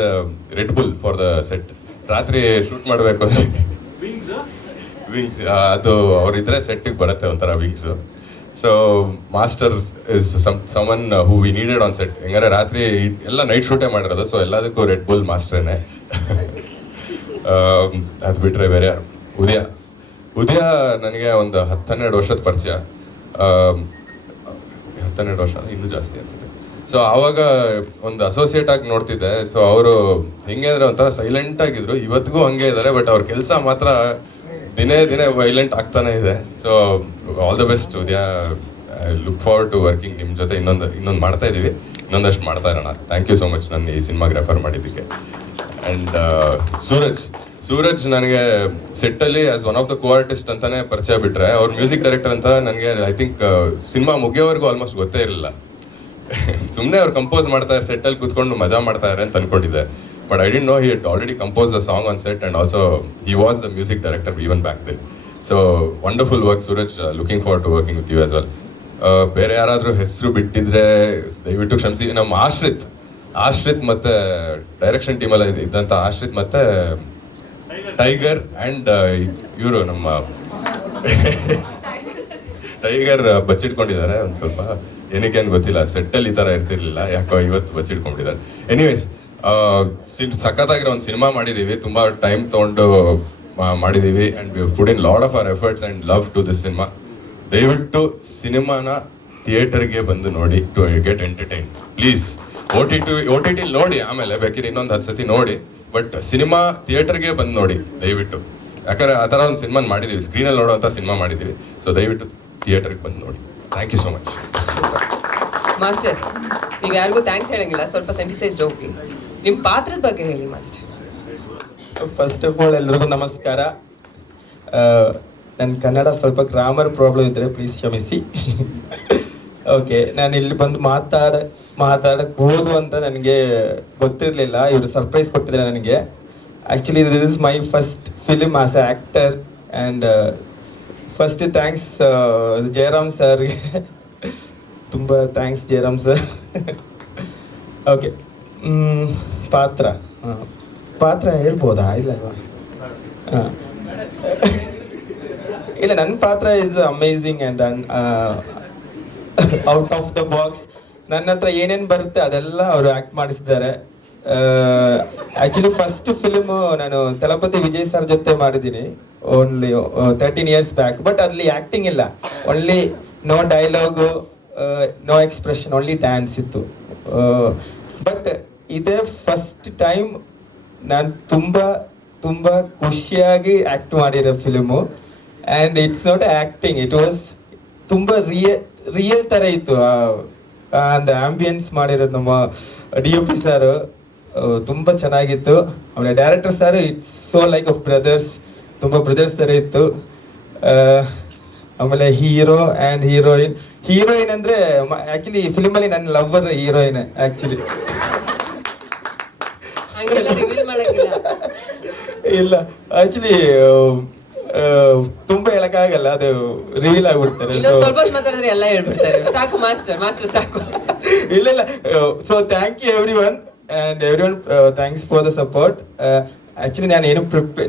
Red Bull for the set. ರಾತ್ರಿ shoot ಮಾಡಬೇಕು wings ಅದು ಅವ್ರಿದ್ರೆ ಸೆಟ್ಟಿಗೆ ಬರುತ್ತೆ ಒಂಥರ wings. So master is someone who we needed on set. ಹೆಂಗಾರೆ ರಾತ್ರಿ ಎಲ್ಲ ನೈಟ್ ಶೂಟೇ ಮಾಡಿರೋದು, ಸೊ ಎಲ್ಲದಕ್ಕೂ ರೆಡ್ ಬುಲ್ ಮಾಸ್ಟ್ರೇನೆ. ಅದು ಬಿಟ್ಟರೆ ಬೇರೆ ಯಾರು? ಉದಯ ನನಗೆ ಒಂದು 10-12 ವರ್ಷದ ಪರಿಚಯ, 12 ವರ್ಷ ಇನ್ನೂ ಜಾಸ್ತಿ ಅನ್ಸುತ್ತೆ. ಸೊ ಆವಾಗ ಒಂದು ಅಸೋಸಿಯೇಟ್ ಆಗಿ ನೋಡ್ತಿದ್ದೆ. ಸೊ ಅವರು ಹೆಂಗೆ ಅಂದರೆ ಒಂಥರ ಸೈಲೆಂಟ್ ಆಗಿದ್ರು, ಇವತ್ತಿಗೂ ಹಂಗೆ ಇದ್ದಾರೆ. ಬಟ್ ಅವ್ರ ಕೆಲಸ ಮಾತ್ರ ದಿನೇ ದಿನೇ ವೈಲೆಂಟ್ ಆಗ್ತಾನೆ ಇದೆ. So all the best Udaya. I look forward to working ನಿಮ್ಮ ಜೊತೆ. ಇನ್ನೊಂದು ಮಾಡ್ತಾ ಇದ್ದೀವಿ, ಇನ್ನೊಂದಷ್ಟು ಮಾಡ್ತಾ ಇರೋಣ. ಥ್ಯಾಂಕ್ ಯು ಸೋ ಮಚ್ ನನ್ನ ಈ ಸಿನಿಮಾಗೆ ರೆಫರ್ ಮಾಡಿದ್ದಕ್ಕೆ. ಆ್ಯಂಡ್ ಸೂರಜ್ ನನಗೆ ಸೆಟ್ಟಲ್ಲಿ as one of the co artist ಅಂತಾನೆ ಪರಿಚಯ ಬಿಟ್ರೆ, ಅವ್ರ ಮ್ಯೂಸಿಕ್ ಡೈರೆಕ್ಟರ್ ಅಂತ ನನಗೆ ಐ ಥಿಂಕ್ ಸಿನಿಮಾ ಮುಗಿಯೋವರೆಗೂ ಆಲ್ಮೋಸ್ಟ್ ಗೊತ್ತೇ ಇರಲಿಲ್ಲ. ಸುಮ್ಮನೆ ಅವ್ರು ಕಂಪೋಸ್ ಮಾಡ್ತಾರೆ ಸೆಟ್ಟಲ್ಲಿ ಕೂತ್ಕೊಂಡು ಮಜಾ ಮಾಡ್ತಾರೆ ಅಂತ ಅನ್ಕೊಂಡಿದ್ದೆ. But I didn't know he had already compose the song on set and also he was the music director even back then. So wonderful work Suraj, looking forward to working with you as well. ಬೇರೆ ಯಾರಾದರೂ ಹೆಸರು ಬಿಟ್ಟಿದ್ರೆ ದಯವಿಟ್ಟು ಕ್ಷಮಿಸಿ. ನಮ್ಮ ಆಶ್ರಿತ್ ಮತ್ತೆ direction ಟೀಮಲ್ಲಿ ಇದ್ದಂಥ ಆಶ್ರಿತ್ ಮತ್ತೆ ಟೈಗರ್ ಆ್ಯಂಡ್ ಇವರು ನಮ್ಮ ಟೈಗರ್ ಬಚ್ಚಿಟ್ಕೊಂಡಿದ್ದಾರೆ ಒಂದು ಸ್ವಲ್ಪ, ಏನಕ್ಕೆ ಅಂತ ಗೊತ್ತಿಲ್ಲ. ಸೆಟ್ಟಲ್ಲಿ ಈ ಥರ ಇರ್ತಿರ್ಲಿಲ್ಲ, ಯಾಕೋ ಇವತ್ತು ಬಚ್ಚಿಟ್ಕೊಂಡಿದ್ದಾರೆ. ಎನಿವೇಸ್ ಸಖತ್ತಾಗಿರೋ ಒಂದು ಸಿನಿಮಾ ಮಾಡಿದ್ದೀವಿ, ತುಂಬ ಟೈಮ್ ತೊಗೊಂಡು ಮಾಡಿದ್ದೀವಿ. And we put in lot of our efforts and love to this cinema. ದಯವಿಟ್ಟು ಸಿನಿಮಾನ ಥಿಯೇಟರ್ಗೆ ಬಂದು ನೋಡಿ, to get entertain please. OTT ನೋಡಿ, ಆಮೇಲೆ ಬೇಕಿದ್ರೆ ಇನ್ನೊಂದು 10 ಸತಿ ನೋಡಿ. ಬಟ್ ಸಿನಿಮಾ ಥಿಯೇಟರ್ಗೆ ಬಂದು ನೋಡಿ ದಯವಿಟ್ಟು. ಯಾಕಂದರೆ ಆ ಥರ ಒಂದು ಸಿನಿಮಾ ಮಾಡಿದ್ದೀವಿ, ಸ್ಕ್ರೀನಲ್ಲಿ ನೋಡೋವಂಥ ಸಿನಿಮಾ ಮಾಡಿದ್ದೀವಿ. ಸೊ ದಯವಿಟ್ಟು ಥಿಯೇಟರ್ಗೆ ಬಂದು ನೋಡಿ. Thank you so much. Master, ನೀವು ಯಾರಿಗೂ ಥ್ಯಾಂಕ್ಸ್ ಹೇಳಂಗಿಲ್ಲ, ಸ್ವಲ್ಪ ಸೆಂಟಿಸೈಸ್ಡ್ ಹೋಗಿ ನಿಮ್ಮ ಪಾತ್ರದ ಬಗ್ಗೆ ಹೇಳಿ ಮಾಸ್ಟರ್. ಫಸ್ಟ್ ಆಫ್ ಆಲ್ ಎಲ್ರಿಗೂ ನಮಸ್ಕಾರ. ನನ್ನ ಕನ್ನಡ ಸ್ವಲ್ಪ ಗ್ರಾಮರ್ ಪ್ರಾಬ್ಲಮ್ ಇದ್ದರೆ ಪ್ಲೀಸ್ ಕ್ಷಮಿಸಿ. ಓಕೆ, ನಾನು ಇಲ್ಲಿ ಬಂದು ಮಾತಾಡಬಹುದು ಅಂತ ನನಗೆ ಗೊತ್ತಿರಲಿಲ್ಲ. ಇವರು ಸರ್ಪ್ರೈಸ್ ಕೊಟ್ಟಿದ್ದಾರೆ ನನಗೆ. Actually this is my first film as a actor. And first thanks Jayaram ಸರ್ಗೆ, ತುಂಬ ಥ್ಯಾಂಕ್ಸ್ ಜಯರಾಮ್ ಸರ್. ಓಕೆ, ಪಾತ್ರ ಹೇಳ್ಬೋದಾ? ಇಲ್ಲಲ್ವಾ? ಹಾಂ, ಇಲ್ಲ, ನನ್ನ ಪಾತ್ರ is amazing and out of the box. ನನ್ನ ಹತ್ರ ಏನೇನು ಬರುತ್ತೆ ಅದೆಲ್ಲ ಅವರು ಆ್ಯಕ್ಟ್ ಮಾಡಿಸಿದ್ದಾರೆ. ಆ್ಯಕ್ಚುಲಿ ಫಸ್ಟ್ ಫಿಲ್ಮು ನಾನು ತಲಪತಿ ವಿಜಯ್ ಸರ್ ಜೊತೆ ಮಾಡಿದ್ದೀನಿ, ಓನ್ಲಿ 13 years ಬ್ಯಾಕ್. ಬಟ್ ಅಲ್ಲಿ ಆ್ಯಕ್ಟಿಂಗ್ ಇಲ್ಲ, only no dialogue, no expression, only dance ಇತ್ತು. ಬಟ್ ಇದೇ ಫಸ್ಟ್ ಟೈಮ್ ನಾನು ತುಂಬ ಖುಷಿಯಾಗಿ ಆ್ಯಕ್ಟ್ ಮಾಡಿರೋ film. And it's not acting, it was ತುಂಬ ರಿಯಲ್ ಥರ ಇತ್ತು. ಒಂದು ಆ್ಯಂಬಿಯನ್ಸ್ ಮಾಡಿರೋದು ನಮ್ಮ DOP ಸರ್, ತುಂಬ ಚೆನ್ನಾಗಿತ್ತು. ಆಮೇಲೆ director sir, it's so like of brothers, ತುಂಬ ಬ್ರದರ್ಸ್ ಥರ ಇತ್ತು. ಆಮೇಲೆ ಹೀರೋ ಆ್ಯಂಡ್ ಹೀರೋಯಿನ್ ಅಂದರೆ ಆ್ಯಕ್ಚುಲಿ ಫಿಲ್ಮಲ್ಲಿ ನನ್ನ ಲವ್ವರ್ ಹೀರೋಯಿನ್. ಆ್ಯಕ್ಚುಲಿ ಇಲ್ಲ, ಆ್ಯಕ್ಚುಲಿ ತುಂಬ ಹೇಳಕ್ಕಾಗಲ್ಲ, ಅದು ರಿವೀಲ್ ಆಗ್ಬಿಡ್ತಾರೆ. ಸ್ವಲ್ಪ ಮಾತಾಡಿದ್ರೆ ಎಲ್ಲ ಹೇಳ್ಬಿಡ್ತಾರೆ. ಸಾಕು ಮಾಸ್ಟರ್ ಸಾಕು. ಇಲ್ಲ, so thank you everyone thanks for the support. Actually ನಾನು ಏನು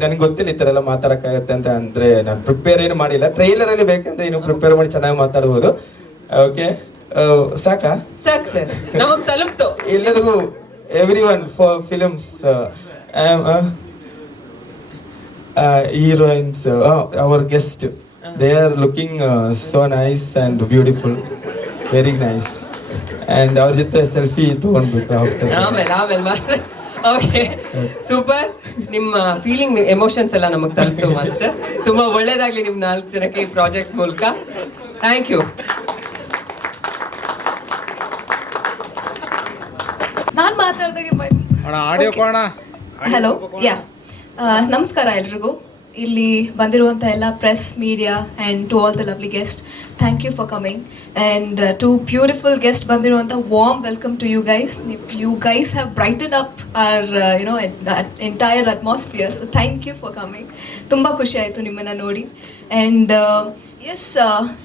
ನನಗೆ ಗೊತ್ತಿಲ್ಲ ಈ ಥರ ಎಲ್ಲ ಮಾತಾಡೋಕ್ಕಾಗತ್ತೆ ಅಂತ. ಅಂದರೆ ನಾನು ಪ್ರಿಪೇರ್ ಏನು ಮಾಡಿಲ್ಲ. ಟ್ರೈಲರಲ್ಲಿ ಬೇಕಂದ್ರೆ ಇನ್ನು ಪ್ರಿಪೇರ್ ಮಾಡಿ ಚೆನ್ನಾಗಿ ಮಾತಾಡ್ಬೋದು. ಓಕೆ, ಸಾಕು ಸರ್, ನಮಗೆ ತಲುಪ್ತು. ಎಲ್ಲರಿಗೂ every one for films heroines, our guest, they are looking so nice and beautiful, very nice. And ಅವ್ರ ಜೊತೆ ಸೆಲ್ಫಿ ತಗೊಂಡ್ಬೇಕು ಆಮೇಲೆ ಓಕೆ, ಸೂಪರ್. ನಿಮ್ಮ ಫೀಲಿಂಗ್ ಎಮೋಷನ್ಸ್ ಎಲ್ಲ ನಮಗೆ ತಲುಪ್ತು ಮಾಸ್ಟರ್. ತುಂಬಾ ಒಳ್ಳೇದಾಗ್ಲಿ ನಿಮ್ಮ 4 ಜನಕ್ಕೆ ಈ ಪ್ರಾಜೆಕ್ಟ್ ಮೂಲಕ. Thank you. ನಾನು ಮಾತಾಡ್ದಾಗೆ ಹಲೋ, ಯಾ, ನಮಸ್ಕಾರ ಎಲ್ರಿಗೂ. ಇಲ್ಲಿ ಬಂದಿರುವಂಥ ಎಲ್ಲ press, media and to all the lovely guest, thank you for coming. And to beautiful guest ಬಂದಿರುವಂಥ warm welcome to you guys. You guys have brighten up our entire atmosphere. So thank you for coming. ತುಂಬ ಖುಷಿ ಆಯಿತು ನಿಮ್ಮನ್ನು ನೋಡಿ. And S,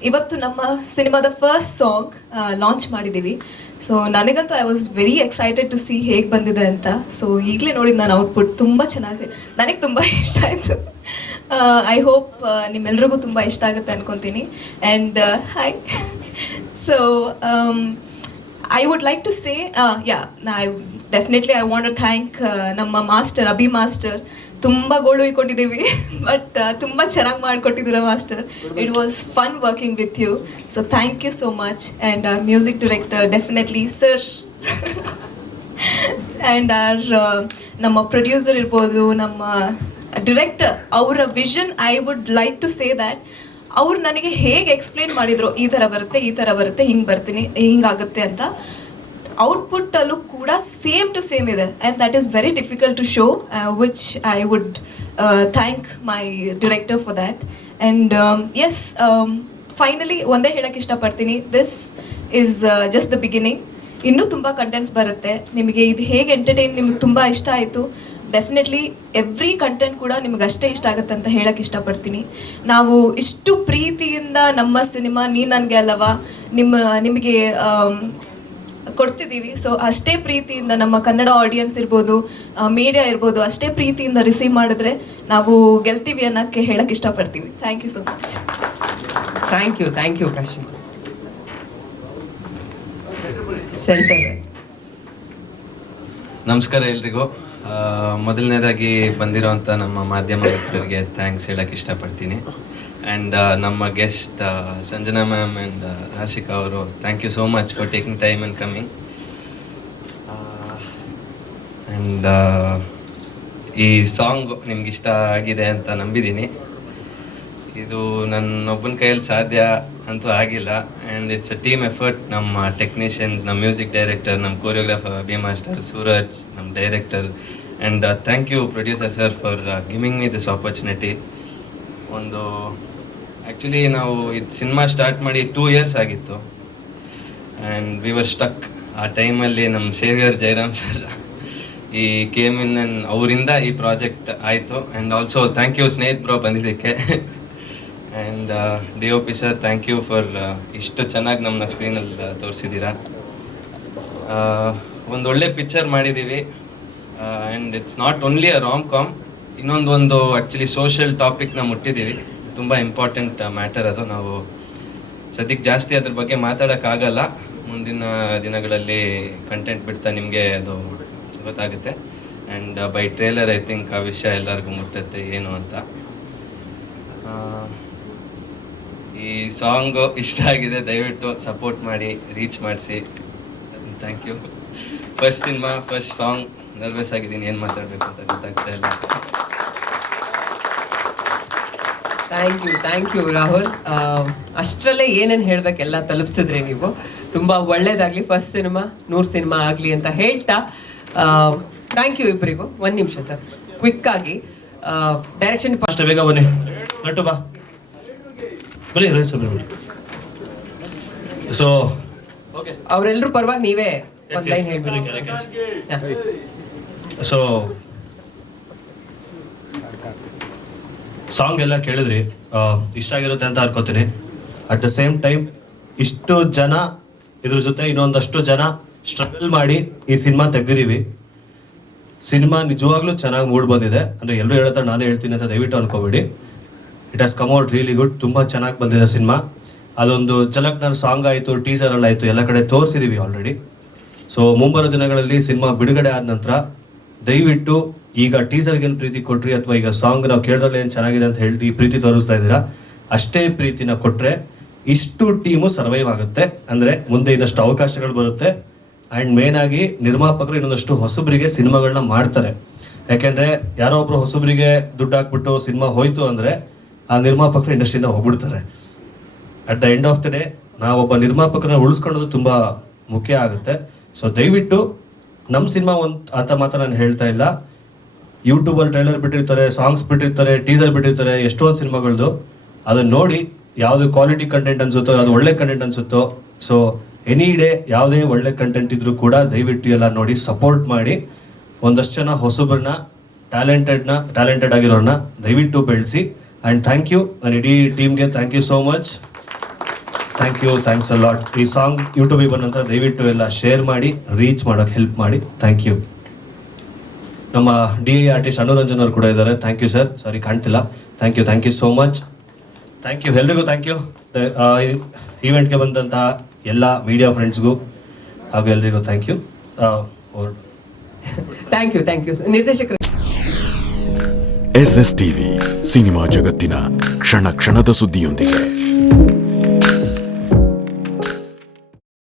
ಇವತ್ತು ನಮ್ಮ ಸಿನಿಮಾದ first song launch ಮಾಡಿದ್ದೀವಿ. ಸೊ ನನಗಂತೂ I was very excited to see ಹೇಗೆ ಬಂದಿದೆ ಅಂತ. ಸೊ ಈಗಲೇ ನೋಡಿದ ನಾನು ಔಟ್ಪುಟ್ ತುಂಬ ಚೆನ್ನಾಗಿ, ನನಗೆ ತುಂಬ ಇಷ್ಟ ಆಯಿತು. ಐ ಹೋಪ್ ನಿಮ್ಮೆಲ್ರಿಗೂ ತುಂಬ ಇಷ್ಟ ಆಗುತ್ತೆ ಅನ್ಕೊತೀನಿ. And hi. So I would like to say, I want to thank ನಮ್ಮ ಮಾಸ್ಟರ್ ಅಭಿ ಮಾಸ್ಟರ್. ತುಂಬ ಗೋಳು ಇಟ್ಕೊಂಡಿದ್ದೀವಿ ಬಟ್ ತುಂಬ ಚೆನ್ನಾಗಿ ಮಾಡಿಕೊಟ್ಟಿದ್ದೀರ master. It was fun working with you. So thank you so much. And our music director definitely sir. And ನಮ್ಮ producer ಇರ್ಬೋದು, ನಮ್ಮ ಡಿರೆಕ್ಟರ್, ಅವರ vision I would like to say that ಅವ್ರು ನನಗೆ ಹೇಗೆ ಎಕ್ಸ್ಪ್ಲೇನ್ ಮಾಡಿದ್ರು, ಈ ಥರ ಬರುತ್ತೆ, ಹಿಂಗಾಗುತ್ತೆ ಅಂತ. ಔಟ್ಪುಟ್ಟಲ್ಲೂ ಕೂಡ ಸೇಮ್ ಟು ಸೇಮ್ ಇದೆ. And that is very difficult to show, which I would thank my director for that. And yes, finally ಒಂದೇ ಹೇಳೋಕ್ಕೆ ಇಷ್ಟಪಡ್ತೀನಿ, this is just the beginning. ಇನ್ನೂ ತುಂಬ ಕಂಟೆಂಟ್ಸ್ ಬರುತ್ತೆ. ನಿಮಗೆ ಇದು ಹೇಗೆ ನಿಮ್ಗೆ ತುಂಬ ಇಷ್ಟ ಆಯಿತು, ಡೆಫಿನೆಟ್ಲಿ ಎವ್ರಿ ಕಂಟೆಂಟ್ ಕೂಡ ನಿಮ್ಗೆ ಅಷ್ಟೇ ಇಷ್ಟ ಆಗುತ್ತೆ ಅಂತ ಹೇಳಕ್ಕೆ ಇಷ್ಟಪಡ್ತೀನಿ. ನಾವು ಇಷ್ಟು ಪ್ರೀತಿಯಿಂದ ನಮ್ಮ ಸಿನಿಮಾ ನೀ ನನಗೆ ಅಲ್ಲವಾ ನಿಮಗೆ ಕೊಡ್ತಿದ್ದೀವಿ. ಸೊ ಅಷ್ಟೇ ಪ್ರೀತಿಯಿಂದ ನಮ್ಮ ಕನ್ನಡ ಆಡಿಯನ್ಸ್ ಇರ್ಬೋದು, ಮೀಡಿಯಾ ಇರ್ಬೋದು, ಅಷ್ಟೇ ಪ್ರೀತಿಯಿಂದ ರಿಸೀವ್ ಮಾಡಿದ್ರೆ ನಾವು ಗೆಲ್ತೀವಿ ಅನ್ನೋಕ್ಕೆ ಹೇಳಕ್ಕೆ ಇಷ್ಟಪಡ್ತೀವಿ. Thank you so much. Thank you Kashi. Center. ನಮಸ್ಕಾರ ಎಲ್ರಿಗೂ. ಮೊದಲನೇದಾಗಿ ಬಂದಿರೋವಂಥ ನಮ್ಮ ಮಾಧ್ಯಮ ಮಿತ್ರರಿಗೆ ಥ್ಯಾಂಕ್ಸ್ ಹೇಳಕ್ಕೆ ಇಷ್ಟಪಡ್ತೀನಿ. ಆ್ಯಂಡ್ ನಮ್ಮ guest Sanjana ma'am and Rashika ಅವರು, thank you so much for taking time and coming. And ಈ ಸಾಂಗ್ ನಿಮ್ಗೆ ಇಷ್ಟ ಆಗಿದೆ ಅಂತ ನಂಬಿದ್ದೀನಿ. ಇದು ನನ್ನೊಬ್ಬನ ಕೈಯಲ್ಲಿ ಸಾಧ್ಯ ಅಂತೂ ಆಗಿಲ್ಲ. And it's a team effort. ನಮ್ಮ ಟೆಕ್ನಿಷಿಯನ್ಸ್, ನಮ್ಮ ಮ್ಯೂಸಿಕ್ ಡೈರೆಕ್ಟರ್, ನಮ್ಮ ಕೋರಿಯೋಗ್ರಾಫರ್ ಅಭಿ ಮಾಸ್ಟರ್, ಸೂರಜ್, ನಮ್ಮ director. And thank you producer sir for giving me this opportunity. Actually ನಾವು ಇದು ಸಿನಿಮಾ ಸ್ಟಾರ್ಟ್ ಮಾಡಿ 2 years ಆಗಿತ್ತು. And we were stuck. ಆ ಟೈಮಲ್ಲಿ ನಮ್ಮ ಸೇವಿಯರ್ ಜಯರಾಮ್ ಸರ್ ಈ ಅವರಿಂದ ಈ ಪ್ರಾಜೆಕ್ಟ್ ಆಯಿತು. And also thank you Snehith bro ಬಂದಿದ್ದಕ್ಕೆ. And DOP sir, thank you for ಇಷ್ಟು ಚೆನ್ನಾಗಿ ನಮ್ಮನ್ನ ಸ್ಕ್ರೀನಲ್ಲಿ ತೋರಿಸಿದ್ದೀರಾ. ಒಂದು ಒಳ್ಳೆ ಪಿಕ್ಚರ್ ಮಾಡಿದ್ದೀವಿ. And it's not only a rom com, ಇನ್ನೊಂದು ಆ್ಯಕ್ಚುಲಿ ಸೋಷಿಯಲ್ ಟಾಪಿಕ್ನ ಮುಟ್ಟಿದ್ದೀವಿ. ತುಂಬ ಇಂಪಾರ್ಟೆಂಟ್ ಮ್ಯಾಟರ್ ಅದು. ನಾವು ಸದ್ಯಕ್ಕೆ ಜಾಸ್ತಿ ಅದ್ರ ಬಗ್ಗೆ ಮಾತಾಡೋಕ್ಕಾಗಲ್ಲ. ಮುಂದಿನ ದಿನಗಳಲ್ಲಿ ಕಂಟೆಂಟ್ ಬಿಡ್ತಾ ನಿಮಗೆ ಅದು ಗೊತ್ತಾಗುತ್ತೆ. And by trailer I think ಆ ವಿಷಯ ಎಲ್ಲರಿಗೂ ಮುಟ್ಟುತ್ತೆ ಏನು ಅಂತ. ಈ ಸಾಂಗು ಇಷ್ಟ ಆಗಿದೆ, ದಯವಿಟ್ಟು ಸಪೋರ್ಟ್ ಮಾಡಿ, ರೀಚ್ ಮಾಡಿಸಿ. Thank you. First cinema, first song, nervous ಆಗಿದ್ದೀನಿ, ಏನು ಮಾತಾಡಬೇಕು ಅಂತ ಗೊತ್ತಾಗ್ತಾ ಇಲ್ಲ. Thank you Rahul. ಅಷ್ಟರಲ್ಲೇ ಏನೇನು ಹೇಳಬೇಕೆಲ್ಲ ತಲುಪಿಸಿದ್ರಿ ನೀವು. ತುಂಬ ಒಳ್ಳೇದಾಗಲಿ, ಫಸ್ಟ್ ಸಿನಿಮಾ 100 ಸಿನಿಮಾ ಆಗಲಿ ಅಂತ ಹೇಳ್ತಾ ಥ್ಯಾಂಕ್ ಯು ಇಬ್ಬರಿಗೂ. 1 ನಿಮಿಷ ಸರ್, ಕ್ವಿಕ್ ಆಗಿ ಡೈರೆಕ್ಷನ್. ಅಷ್ಟೇ ಬೇಗ ಬನ್ನಿ, ನಟು ಬಾ ಬನ್ನಿ. ಸೊ ಅವರೆಲ್ಲರೂ ಪರವಾಗಿ ನೀವೇ ಒಂದು ಲೈನ್ ಹೇಳ್ಬಿಡಿ. ಸೊ ಸಾಂಗ್ ಎಲ್ಲ ಕೇಳಿದ್ರಿ, ಇಷ್ಟ ಆಗಿರುತ್ತೆ ಅಂತ ಅನ್ಕೋತೀನಿ. ಅಟ್ ದ ಸೇಮ್ ಟೈಮ್ ಇಷ್ಟು ಜನ ಇದ್ರ ಜೊತೆ ಇನ್ನೊಂದಷ್ಟು ಜನ ಸ್ಟ್ರಗಲ್ ಮಾಡಿ ಈ ಸಿನಿಮಾ ತೆಗ್ದಿದ್ದೀವಿ. ಸಿನಿಮಾ ನಿಜವಾಗ್ಲೂ ಚೆನ್ನಾಗಿ ಮೂಡ್ ಬಂದಿದೆ. ಅಂದರೆ ಎಲ್ಲರೂ ಹೇಳ್ತಾರೆ ನಾನೇ ಹೇಳ್ತೀನಿ ಅಂತ ದಯವಿಟ್ಟು ಅನ್ಕೋಬೇಡಿ. It has come out really good. ತುಂಬ ಚೆನ್ನಾಗಿ ಬಂದಿದೆ ಸಿನಿಮಾ. ಅದೊಂದು ಝಲಕ್ನ ಸಾಂಗ್ ಆಯಿತು, ಟೀಸರಲ್ಲಾಯಿತು, ಎಲ್ಲ ಕಡೆ ತೋರಿಸಿದ್ದೀವಿ ಆಲ್ರೆಡಿ. ಸೊ ಮುಂಬರೋ ದಿನಗಳಲ್ಲಿ ಸಿನಿಮಾ ಬಿಡುಗಡೆ ಆದ ನಂತರ ದಯವಿಟ್ಟು ಈಗ ಟೀಸರ್ಗೇನು ಪ್ರೀತಿ ಕೊಟ್ರಿ ಅಥವಾ ಈಗ ಸಾಂಗ್ ನಾವು ಕೇಳಿದ್ರಲ್ಲಿ ಏನು ಚೆನ್ನಾಗಿದೆ ಅಂತ ಹೇಳಿ ಪ್ರೀತಿ ತೋರಿಸ್ತಾ ಇದ್ದೀರಾ, ಅಷ್ಟೇ ಪ್ರೀತಿನ ಕೊಟ್ಟರೆ ಇಷ್ಟು ಟೀಮು ಸರ್ವೈವ್ ಆಗುತ್ತೆ. ಅಂದರೆ ಮುಂದೆ ಇನ್ನಷ್ಟು ಅವಕಾಶಗಳು ಬರುತ್ತೆ. ಆ್ಯಂಡ್ ಮೇನ್ ಆಗಿ ನಿರ್ಮಾಪಕರು ಇನ್ನೊಂದಷ್ಟು ಹೊಸಬರಿಗೆ ಸಿನಿಮಾಗಳನ್ನ ಮಾಡ್ತಾರೆ. ಯಾಕೆಂದರೆ ಯಾರೋ ಒಬ್ರು ಹೊಸಬರಿಗೆ ದುಡ್ಡು ಹಾಕ್ಬಿಟ್ಟು ಸಿನಿಮಾ ಹೋಯ್ತು ಅಂದರೆ ಆ ನಿರ್ಮಾಪಕರು ಇಂಡಸ್ಟ್ರಿಯಿಂದ ಹೋಗ್ಬಿಡ್ತಾರೆ. At the end of the day ನಾವೊಬ್ಬ ನಿರ್ಮಾಪಕರನ್ನ ಉಳಿಸ್ಕೊಳ್ಳೋದು ತುಂಬ ಮುಖ್ಯ ಆಗುತ್ತೆ. ಸೊ ದಯವಿಟ್ಟು ನಮ್ಮ ಸಿನಿಮಾ ಅಂತ ಮಾತ್ರ ನಾನು ಹೇಳ್ತಾ ಇಲ್ಲ. ಯೂಟ್ಯೂಬಲ್ಲಿ ಟ್ರೈಲರ್ ಬಿಟ್ಟಿರ್ತಾರೆ, ಸಾಂಗ್ಸ್ ಬಿಟ್ಟಿರ್ತಾರೆ, ಟೀಸರ್ ಬಿಟ್ಟಿರ್ತಾರೆ, ಎಷ್ಟೊಂದು ಸಿನಿಮಾಗಳದ್ದು. ಅದನ್ನು ನೋಡಿ ಯಾವುದು ಕ್ವಾಲಿಟಿ ಕಂಟೆಂಟ್ ಅನ್ಸುತ್ತೋ, ಯಾವುದು ಒಳ್ಳೆ ಕಂಟೆಂಟ್ ಅನ್ಸುತ್ತೋ, ಸೊ ಎನಿ ಡೇ ಯಾವುದೇ ಒಳ್ಳೆ ಕಂಟೆಂಟ್ ಇದ್ರೂ ಕೂಡ ದಯವಿಟ್ಟು ಎಲ್ಲ ನೋಡಿ ಸಪೋರ್ಟ್ ಮಾಡಿ. ಒಂದಷ್ಟು ಜನ ಹೊಸಬ್ರನ್ನ ಟ್ಯಾಲೆಂಟೆಡ್ ಆಗಿರೋರನ್ನ ದಯವಿಟ್ಟು ಬೆಳೆಸಿ ಆ್ಯಂಡ್ ಥ್ಯಾಂಕ್ ಯು ನನ್ನ ಇಡೀ ಟೀಮ್ಗೆ thank you so much. Thanks a lot. ಈ ಸಾಂಗ್ ಯೂಟ್ಯೂಬಿಗೆ ಬಂದ ನಂತರ ದಯವಿಟ್ಟು ಎಲ್ಲ ಶೇರ್ ಮಾಡಿ, ರೀಚ್ ಮಾಡೋಕ್ಕೆ ಹೆಲ್ಪ್ ಮಾಡಿ. Thank you. ನಮ್ಮ DI ಆರ್ಟಿಸ್ಟ್ ಅನುರಂಜನ್ ಅವರು ಕೂಡ ಇದ್ದಾರೆ. Thank you sir. ಸಾರಿ ಕಾಣ್ತಿಲ್ಲ. Thank you so much. Thank you ಎಲ್ರಿಗೂ. ಥ್ಯಾಂಕ್ ಯು ಈವೆಂಟ್ಗೆ ಬಂದಂತಹ ಎಲ್ಲ ಮೀಡಿಯಾ ಫ್ರೆಂಡ್ಸ್ಗೂ ಹಾಗೂ ಎಲ್ರಿಗೂ ಥ್ಯಾಂಕ್ ಯು. ಥ್ಯಾಂಕ್ ಯು ನಿರ್ದೇಶಕರು. SSTV ಸಿನಿಮಾ ಜಗತ್ತಿನ ಕ್ಷಣ ಕ್ಷಣದ ಸುದ್ದಿಯೊಂದಿಗೆ.